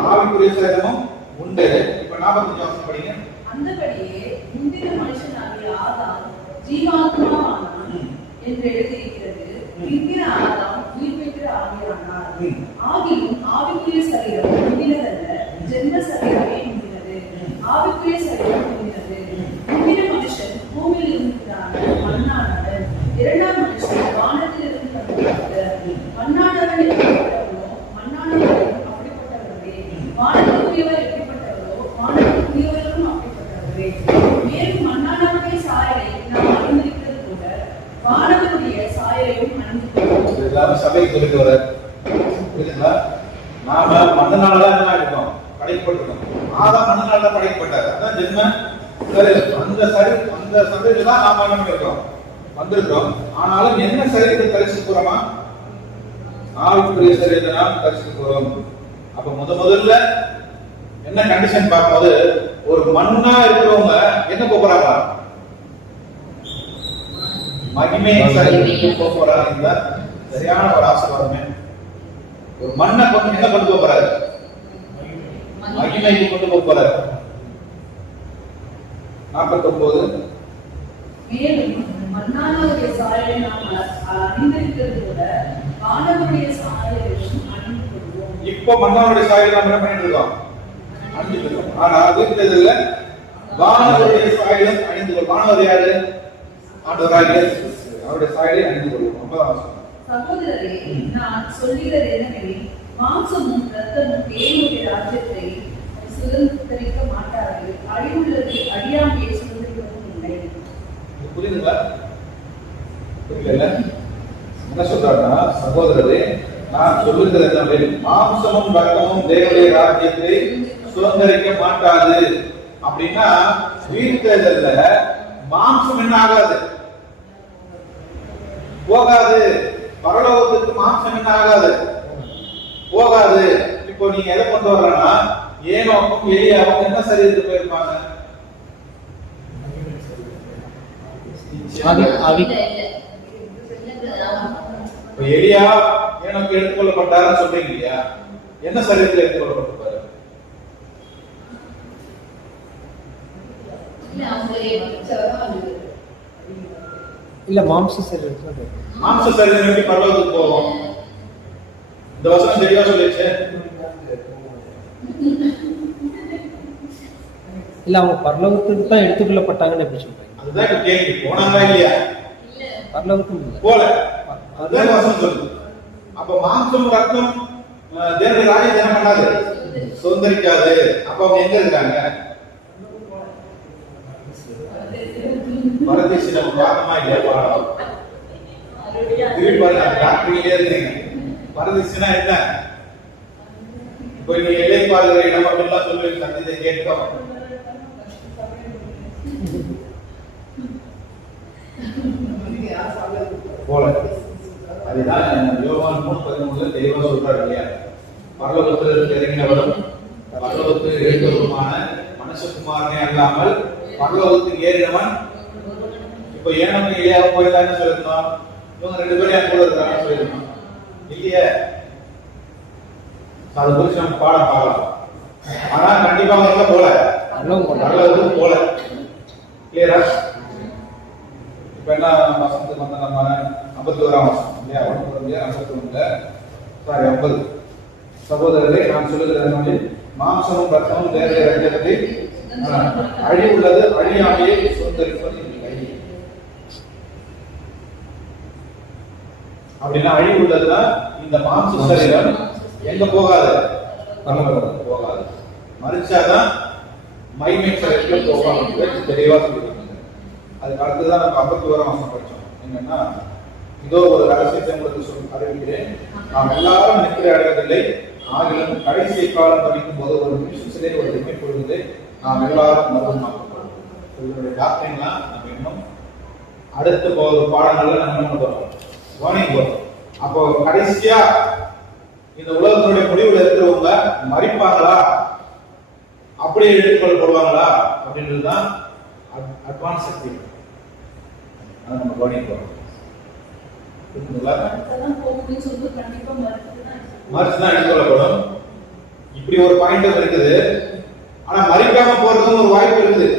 ஆவிக்குரிய சரீரமும் உண்டு. இப்ப 45 வசனம் படிங்க. அந்தபடியே முந்தின மனுஷனாகிய ஆதாம் ஜீவாத்மாவானான் என்று எழுதியிருக்கிறது. பிந்தின ஆதாம் உயிர் பெற்ற ஆவியானார். ஆகிலும் ஆவிக்குரிய சரீரம் முந்தினதல்ல, ஜென்ம சரீரமே முந்தினது. ஆவிக்குரிய சரீரம் முந்தினது. முந்தின மனுஷன் பூமியில் இருக்கிறான், மண்ணானவன். இரண்டாம் மனுஷன் வானத்தில் இருந்து வந்தவர். மண்ணானவன் எப்படிப்பட்டவனோ மண்ணானவரும் அப்படிப்பட்டவர்களே. வானத்துக்குரியவர் எப்படிப்பட்டவரோ வானத்துக்குரியவர்களும் அப்படிப்பட்டவர்களே. மேலும் மண்ணானவருடைய சாயலை நாம் அறிந்திருக்கிறது கூட வானவருடைய சாயலையும் அறிந்திருக்கிறோம். எல்லாரும் சபைக்கு சொல்லிட்டு வர புரியுதுங்களா? நாம மண்ணனாலதான் என்ன இருக்கோம்? படைக்கப்பட்டிருக்கோம். ஆதாம் மண்ணனால தான் படைக்கப்பட்டார். அதான் ஜென்ம சரீரம். அந்த சரீரத்துல தான் நாம என்ன பண்ணிருக்கோம்? வந்திருக்கிறோம். ஆனாலும் என்ன சரீரத்தை தரிசிக்க போறோமா? ஆவிக்குரிய சரீரத்தை நாம் தரிசிக்க போறோம். அப்ப முதல்ல என்ன கண்டிஷன் பார்க்கும்போது, ஒரு மண்ணா இருக்கிறவங்க என்ன போறாங்க? மகிமை சரீரத்துக்கு போறாங்க. சரியான ஒரு ஆசீர்வாதமே. ஒரு மண்ணை கொண்டு என்ன கொண்டு போறாரு? மகிமைக்கு கொண்டு போறாரு. 49 மேலும் மண்ணானவருடைய சாயலை நாம் அறிந்திருக்கிறது கூட வானவருடைய சாயலையும் அறிந்து கொள்வோம். இப்போ மண்ணானுடைய சாயலை நாம் என்ன பண்ணிட்டு இருக்கோம்? அணிஞ்சிட்டு இருக்கோம். ஆனா வீட்டுல வானவருடைய சாயலும் அணிந்து கொள். வானவர் யாரு? ஆண்டவராகிய இயேசு கிறிஸ்து. அவருடைய சாயலை அணிந்து கொள்வோம். 9ஆம் வசனம். சகோதரரே, நான் சொல்லுகிறது என்னவெனில், மாம்சமும் இரத்தமும் தேவனுடைய ராஜ்யத்தை சுதந்திரிக்க மாட்டார்கள். அழிவுள்ளதை அழியாமையை சுதந்திரிக்கவும் இல்லை. இது புரியுதுங்களா? புரியல? என்ன சொல்றாருன்னா, சகோதரரே நான் சொல்லுகிறது என்னவெனில், மாம்சமும் இரத்தமும் தேவனுடைய ராஜ்யத்தை சுதந்திரிக்க மாட்டாது. அப்படின்னா உயிர்த்தெழுதல்ல மாம்சம் என்ன ஆகாது? போகாது. பரலோகத்துக்கு மாம்சம் என்ன ஆகாது? போகாது. இப்போ நீங்க எதை கொண்டு வரலன்னா, ஏனோக்கும் எலியாவும் என்ன சரீரத்துக்கு போயிருப்பாங்க? ஆவி இப்ப எலியா ஏனோக்கு எடுத்துக்கொள்ளப்பட்டாருன்னு சொல்றீங்க இல்லையா? என்ன சரீரத்தில் எடுத்துக்கொள்ளப்பட்டிருப்பாரு? இல்ல மாம்ச சரீரத்துல மாம்ச சரீரம் எப்படி பரலோகத்துக்கு போகும்? இந்த வசனம் தெளிவா சொல்லிச்சு. இல்ல அவங்க பரலோகத்துக்கு தான் எடுத்துக்கொள்ளப்பட்டாங்கன்னு எப்படி சொல்றீங்க? அதுதான் இப்ப கேள்வி. போனாங்களா இல்லையா? பரலோகத்துக்கு இல்ல. போல. அதுதான் வசனம் சொல்லுது. அப்ப மாம்சம் ரத்தம் தேவனுடைய ராஜ்யத்தை என்ன பண்ணாது? சுதந்திரிக்காது. அப்ப அவங்க எங்க இருக்காங்க? பரதேசி. நம்ம பார்த்தோமா இல்லையா? பாடம் திருப்பி பாருங்க, டாக்டரிலே இருக்கீங்க. பரதேசினா என்ன? இப்போ நீங்க எல்லை பாதுகிற இடம் அப்படின்லாம் சொல்லுவீங்க. சத்தியத்தை கேட்கும் போல. அதுதான் யோவான் 3:13 தெளிவா சொல்றாரு இல்லையா? பரலோகத்திலிருந்து இறங்கினவரும் பரலோகத்தில் எழுந்தவருமான மனுஷகுமாரனே அல்லாமல் பரலோகத்துக்கு ஏறினவன். இப்போ ஏனோக்கு எலியாவும் போயிருந்தான்னு சொல்லிருந்தோம். இவங்க 2 பேரும் என் கூட இருக்காங்கன்னு சொல்லிருந்தோம் இல்லையே? அது குறித்து நம்ம பாடம் பார்க்கலாம். ஆனா கண்டிப்பா அவங்க போல பரலோகத்துக்கு போல. கிளியரா? இப்ப என்ன வசனத்துக்கு வந்து நம்ம 51ஆம் வசனம் இல்லையா? 51 சாரி 50. சகோதரரே நான் சொல்லுகிறது மாம்சமும் ரத்தமும் தேவனுடைய ராஜ்யத்தை அழிவுள்ளது அழியாமையை சுதந்திரிப்பது இல்லை. அப்படின்னா அழிவு உள்ளதுன்னா இந்த மாம்ச சரீரம் எங்க போகாது? பரலோகத்துக்கு போகாது. மரிச்சாதான் மகிமை சரீரத்துக்கு போகாது. தெளிவா சொல்லிருக்காங்க. அதுக்கு அடுத்துதான் நம்ம 51ஆம் வசனம் படிச்சோம். என்னன்னா, இதோ ஒரு ரகசியத்தை உங்களுக்கு சொல்லி அறிவிக்கிறேன். நாம் எல்லாரும் நித்திரை அடைவதில்லை. ஆகிலும் கடைசி காலம் படிக்கும் போது ஒரு நிமிஷத்திலே ஒரு இமை பொழுது நாம் எல்லாரும் மருத்துவமாக்கப்படும். இதனுடைய டாக்டரிங்லாம் நம்ம இன்னும் அடுத்த பாடங்கள்ல நம்ம என்ன போறோம்? வார்னிங் போறோம். அப்போ கடைசியா இந்த உலகத்தினுடைய முடிவுல இருக்கிறவங்க மறிப்பாங்களா, அப்படியே எடுத்துக்கொள்ளப்படுவாங்களா அப்படின்றதுதான் அட்வான்ஸ் சக்தி. அதை நம்ம கவனிக்க போறோம். மறுச்சுதான் எடுத்துக்கொள்ளப்படும். இப்படி ஒரு பாயிண்ட் இருக்குது. ஆனா மறிக்காம போறதுக்கு ஒரு வாய்ப்பு இருக்குது.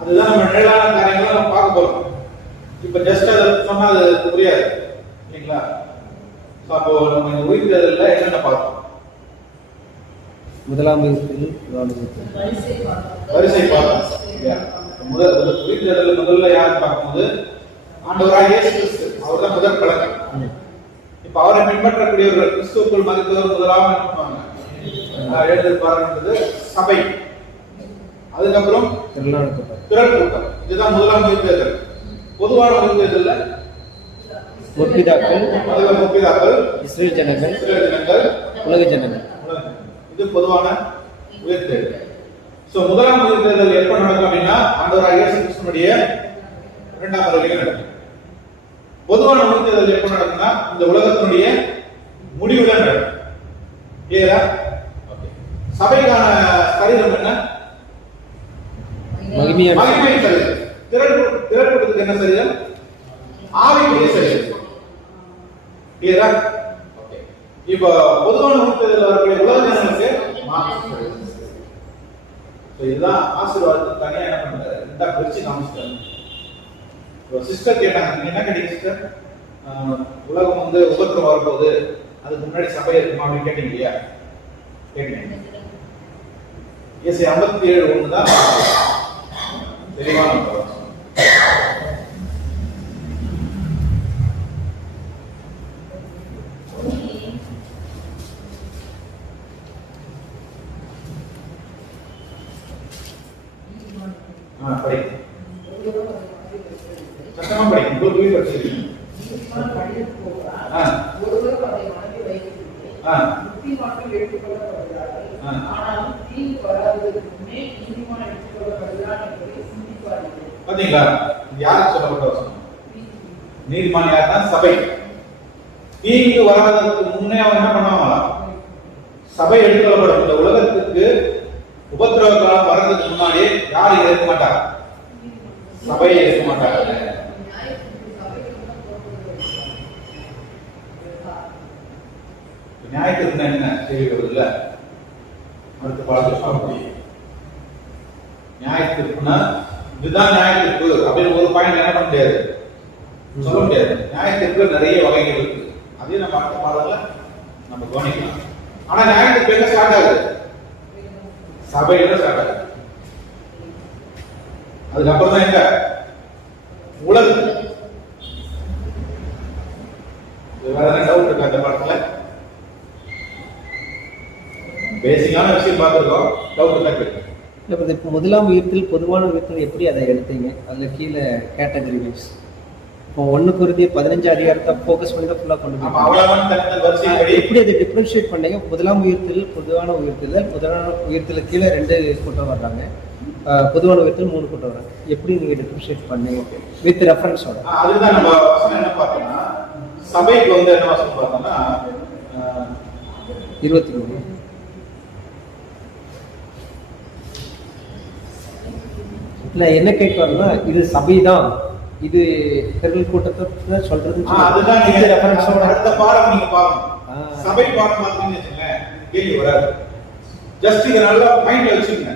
அதுதான் நம்ம நிழலான காரியங்களை நம்ம பார்க்க போறோம். இப்ப ஜஸ்ட் அதை சொன்னா அது புரியாது இல்லைங்களா? அப்போ நம்ம இந்த உயிர்த்தெழுதல்ல என்னென்ன பார்த்தோம்? முதலாம் வரிசை பார்த்தோம். உயிர்த்தெழுதல் முதல்ல யார் பார்க்கும்போது ஆண்டவராகிய இயேசு கிறிஸ்து. அவர் தான் முதல் பழக்கம். இப்ப அவரை பின்பற்றக்கூடியவர்கள் கிறிஸ்துவுக்குள் மதித்தவர் முதலாக எழுந்து பாருன்றது சபை. அதுக்கப்புறம் திரள் கூட்டம். இதுதான் முதலாம் உயிர்த்தெழுதல். பொதுவான உயிர்த்தெழுதல்ல முற்பிதாக்கள், இஸ்ரேல் ஜனங்கள், உலக ஜனங்கள். இது பொதுவான உயிர்த்தெழுதல். சோ முதலாம் உயிர்த்தெழுதல் எப்ப நடக்கும் அப்படின்னா ஆண்டவராகிய இயேசு கிறிஸ்துவினுடைய 2ஆம் வருகையில் நடக்கும். பொதுவான உயிர்த்தெழுதல் எப்ப நடக்கும்னா இந்த உலகத்தினுடைய முடிவுல நடக்கும். கிளியரா? சபைக்கான சரீரம் என்ன? மகிமை சரீரம். திரள்கூட்டத்துக்கு என்ன சரீரம்? ஆவிக்குரிய சரீரம். கிளியரா? ஓகே. இப்போ பொதுவான உயிர்த்தெழுதல் வரக்கூடிய உலக ஜனங்களுக்கு இதுதான் ஆசீர்வாதத்துக்கு தனியா என்ன பண்றாரு? ரெண்டா பிரிச்சு காமிச்சிட்டாரு. சிஸ்டர் கேட்டாங்க, நீங்க என்ன கேட்டீங்க சிஸ்டர்? உலகம் வந்து உபத்திரம் வரப்போகுது, அதுக்கு முன்னாடி சபை இருக்குமா அப்படின்னு கேட்டீங்க இல்லையா? கேட்டீங்க. ஏசாயா 57:1 தான் தெளிவான வசனம். படி. சத்தமா படி. உங்களுக்கு வீடு படிச்சிருக்கீங்க. பாத்தீங்களா? யாருக்கு சொல்லப்பட்ட வசனம்? நீதிமான் யாருன்னா சபை. தீங்கு வராததுக்கு முன்னே அவன் என்ன பண்ணுவாங்களா? சபை எடுத்துக்கொள்ளப்படும். இந்த உலகத்துக்கு உபத்திரவ காலம் வர்றதுக்கு முன்னாடி யாரும் இருக்க மாட்டாங்க, சபையை இருக்க மாட்டாங்க. நியாயத்திற்கு என்ன கேள்வி வருது இல்ல? அடுத்த பாடத்தில் சொல்ல முடியும். நியாயத்திற்குனா இதுதான் நியாயத்திற்கு அப்படின்னு ஒரு பாயிண்ட் என்ன பண்ண முடியாது, சொல்ல முடியாது. நியாயத்திற்கு நிறைய வகைகள் இருக்கு. அதையும் நம்ம அடுத்த பாடத்துல நம்ம கவனிக்கலாம். ஆனா நியாயத்திற்கு எங்க ஸ்டார்ட் ஆகுது? சபையில ஸ்டார்ட் ஆகுது. அதுக்கப்புறம் தான் எங்க உலகத்துல. வேற என்ன டவுட் இருக்கு அந்த பாடத்துல? பேசிக்கான விஷயம் பார்த்துருக்கோம். டவுட் இருக்கா? இப்போ முதலாம் உயிர்த்தல் பொதுவான உயிர்த்தல் எப்படி அதை எடுத்தீங்க? அதில் கீழே கேட்டகரி வைஸ் இப்போ 1 Corinthians 15 அதிகாரத்தை ஃபோக்கஸ் பண்ணி தான் ஃபுல்லாக கொண்டு போய் எப்படி அதை டிஃப்ரென்ஷியேட் பண்ணீங்க? முதலாம் உயிர்த்தல், பொதுவான உயிர்த்தல். பொதுவான உயிர்த்தல் கீழே 2 கூட்டம் வர்றாங்க, பொதுவான உயிர்த்தல் 3 கூட்டம் வர்றாங்க. எப்படி நீங்கள் டிஃப்ரென்ஷியேட் பண்ணீங்க வித் ரெஃபரன்ஸோட? அதுதான் நம்ம வசனம் என்ன பார்த்தோம்னா, சபைக்கு வந்து என்ன வசனம் பார்த்தோம்னா 23 இல்ல என்ன கேட்கறதுனா இது சபைதான், இது பெருள் கூட்டத்தை சொல்றது. அதுதான் நீங்க ரெஃபரன்ஸோட அடுத்த பாடம் நீங்க பாருங்க. சபை பாடம் பார்த்தீங்கன்னு வச்சுங்களேன், கேள்வி வராது. ஜஸ்ட் இத நல்லா மைண்ட்ல வச்சுக்கங்க.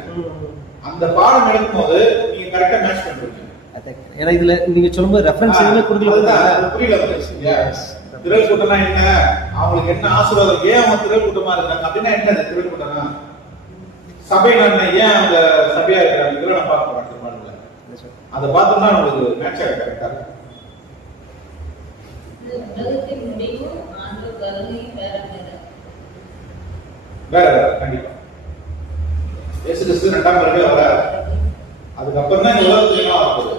அந்த பாடம் எடுக்கும்போது நீங்க கரெக்ட்டா மேட்ச் பண்றீங்க. ஏன்னா இதுல நீங்க சொல்லும்போது ரெஃபரன்ஸ் என்ன கொடுக்கல, புரியல. திரள் கூட்டம்னா என்ன, அவங்களுக்கு என்ன ஆசீர்வாதம், ஏன் அவங்க திரள் கூட்டமா இருக்காங்க அப்படின்னா என்ன அந்த திரள் கூட்டம்னா? சபை நான் ஏன் அந்த சபையா இருக்காங்க இதெல்லாம் நான் பார்க்க போறேன். அதை பார்த்தோம்னா உங்களுக்கு மேட்ச் ஆக கரெக்டா இருக்கும். உலகத்தின் முடிவும் ஆண்டவர் வருகையும் வேற கண்டிப்பா இயேசு கிறிஸ்து 2ஆம் வருகை வராரு. அதுக்கப்புறம் தான் இந்த உலகத்துல என்ன ஆகுது,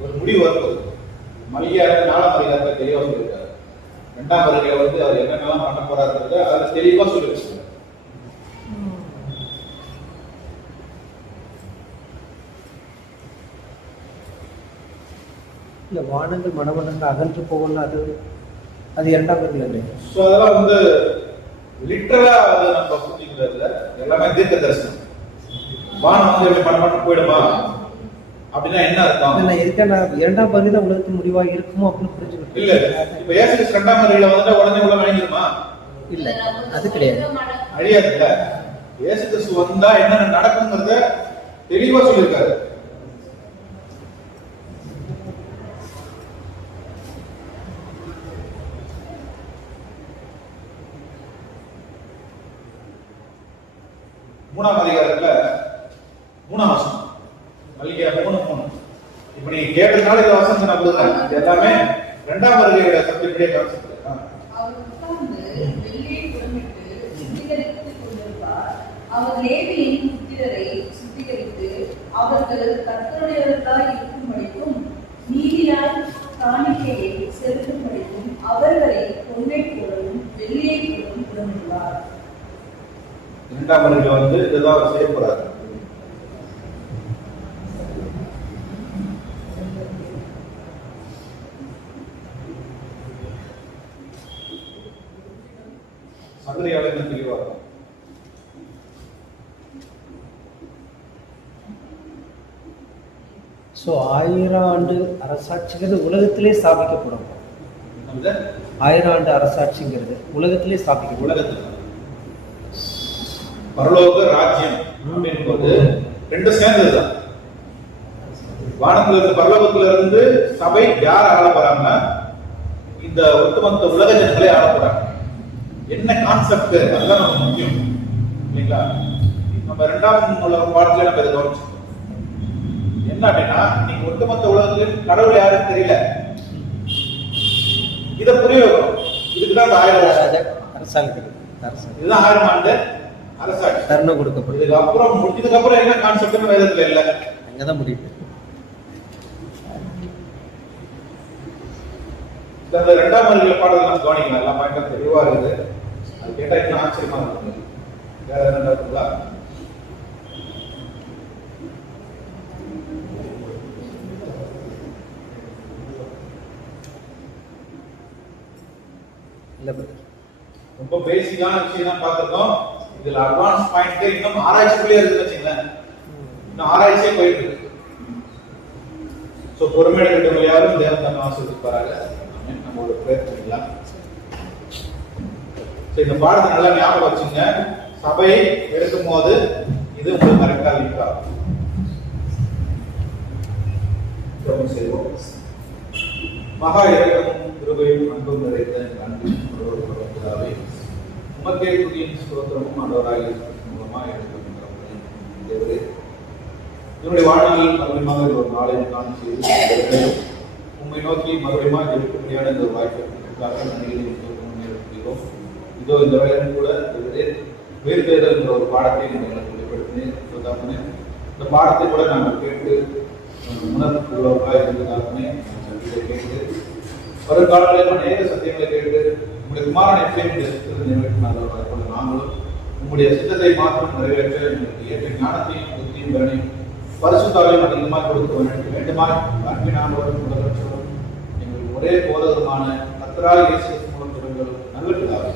ஒரு முடிவு வருது. மல்லிகை 4ஆம் அதிகாரத்துல தெளிவா சொல்லியிருக்காரு. 2ஆம் வருகையில வந்து அவர் என்னென்னலாம் பண்ண போறாருன்றத அதுல தெளிவா சொல்லி வச்சிருக்காரு. இல்ல வானங்கள் மனமண்டங்கள் அகன்று போகணும், அது 2ஆம் வருகை. சோ அதெல்லாம் வந்து லிட்டரலா அது நம்ம புரிஞ்சுக்கிறது எல்லாமே தீர்க்க தரிசனம். வானம் வந்து எப்படி பண்ண போயிடுமா அப்படின்னா என்ன அர்த்தம்? இல்ல எதுக்கான 2ஆம் வருகை தான் உலகத்தின் முடிவா இருக்குமோ அப்படின்னு புரிஞ்சுக்கிட்டு இல்ல. இப்ப இயேசு கிறிஸ்து 2ஆம் வருகையில வந்து உடனே உலகம் அழிஞ்சிருமா? இல்ல, அது கிடையாது, அழியாது. இல்ல, இயேசு கிறிஸ்து வந்தா என்ன நடக்கும்ங்கறத தெளிவா சொல்லியிருக்காரு. மூணாம் அதிகாரத்துல 3ஆம் வசனம், மல்லிகை 3:3. இப்ப நீங்க கேட்டதுனால இந்த வசனத்தை நான் கொடுக்குறேன். இது எல்லாமே 2ஆம் வருகையோட சப்ஜெக்டே கான்செப்ட். அவர் உட்கார்ந்து வெள்ளியை புறமிட்டு சுத்திகரித்துக் கொண்டிருப்பார். அவர் லேவியின் புத்திரரை சுத்திகரித்து அவர்கள் கர்த்தருடையவர்களாய் இருக்கும்படிக்கும் நீதியால் காணிக்கையை செலுத்தும்படிக்கும் அவர்களை பொன்னை போலவும் வெள்ளியை போலவும் புறமிடுவார். 2ஆம் வருகையில வந்து இதுதான் செய்ய போறாரு. சங்கரியால என்ன தெளிவா இருக்கும். ஸோ 1000 ஆண்டு அரசாட்சிங்கிறது உலகத்திலே ஸ்தாபிக்கப்படும். 1000 ஆண்டு அரசாட்சிங்கிறது உலகத்திலே ஸ்தாபிக்கப்படும். உலகத்துல பரலோக ராஜ்யம் அப்படின்போது 2 சேர்ந்ததுதான். வானத்துல இருந்து பரலோகத்துல இருந்து சபை யார் ஆள போறாங்க? இந்த ஒட்டுமொத்த உலக ஜனங்களே ஆள போறாங்க. என்ன கான்செப்ட் அதுதான் நமக்கு முக்கியம் இல்லைங்களா? இப்ப நம்ம 2ஆம் உலக பாடத்துல நம்ம இதை கவனிச்சோம். என்ன அப்படின்னா இன்னைக்கு ஒட்டுமொத்த உலகத்திலும் கடவுள் யாருன்னு தெரியல. இதை புரிய வைக்கணும். இதுக்குதான் இந்த 1000 வருஷம் அரசாங்கம் இதுதான் 1000 ஆண்டு அரசாட்சி தருணம் கொடுக்கப்படும். இதுக்கப்புறம் என்ன கான்செப்ட்னு வேதத்துல இல்ல, அங்கதான் முடியுது. இந்த 2ஆம் அறிவியல் பாடலாம் கவனிக்கலாம். எல்லாம் பாயிண்ட் தெளிவா இருக்குது. அது கேட்டா இன்னும் ஆச்சரியமா இருக்கு. வேற என்ன இருக்குங்களா? இல்ல பிரதர், ரொம்ப பேசிக்கான விஷயம் தான் பார்த்திருக்கோம். இதுல அட்வான்ஸ் பாயிண்ட் இன்னும் ஆராய்ச்சிக்குள்ளே இருக்குன்னு வச்சுங்களேன். இன்னும் ஆராய்ச்சியே போயிட்டு இருக்கு. ஸோ பொறுமையான கிட்ட யாரும் தேவன் தான் ஆசிரியப்பாங்க. நம்ம ஒரு பிரேயர் பண்ணிக்கலாம். ஸோ இந்த பாடத்தை நல்லா ஞாபகம் வச்சுங்க. சபையை எடுக்கும் போது இது உங்களுக்கு கரெக்டா இருக்கா? செய்வோம். மகா இரக்கமும் கிருபையும் அன்பும் நிறைந்த அன்பு பிதாவே, உமக்கே துதியும் ஸ்தோத்திரமும் ஆண்டவராகிய மூலமாக எடுத்துக்கொள்கிறோம். என்னுடைய வாழ்நாளில் மறுபடியும் ஒரு நாளை நான் செய்து உண்மை நோக்கி மறுபடியும் எடுக்கக்கூடியான இந்த வாய்ப்புக்காக நன்றிகிறோம். இதோ இந்த வேலையும் கூட உயிர்த்தேர்தல் என்ற ஒரு பாடத்தை நீங்கள் வெளிப்படுத்தினேன். இந்த பாடத்தை கூட நாங்கள் கேட்டு உணர்வுள்ளவர்களாக இருந்ததாகவே கேட்டு வருங்காலங்களில் அநேக சத்தியங்களை கேட்டு உங்களுடைய குமாரனை நிறைவேற்றினார்கள். நாங்களும் உங்களுடைய சித்தத்தை மாத்திரம் நிறைவேற்ற எங்களுக்கு ஏற்ற ஞானத்தையும் புத்தியும் திறனையும் பரிசுத்தாவையும் அதிகமாக கொடுக்க வேண்டுமாய் அன்பினாலும் முதலமைச்சரும் எங்கள் ஒரே போதகமான கர்த்தராகிய இயேசு மூலம் நல்ல பிதாவே.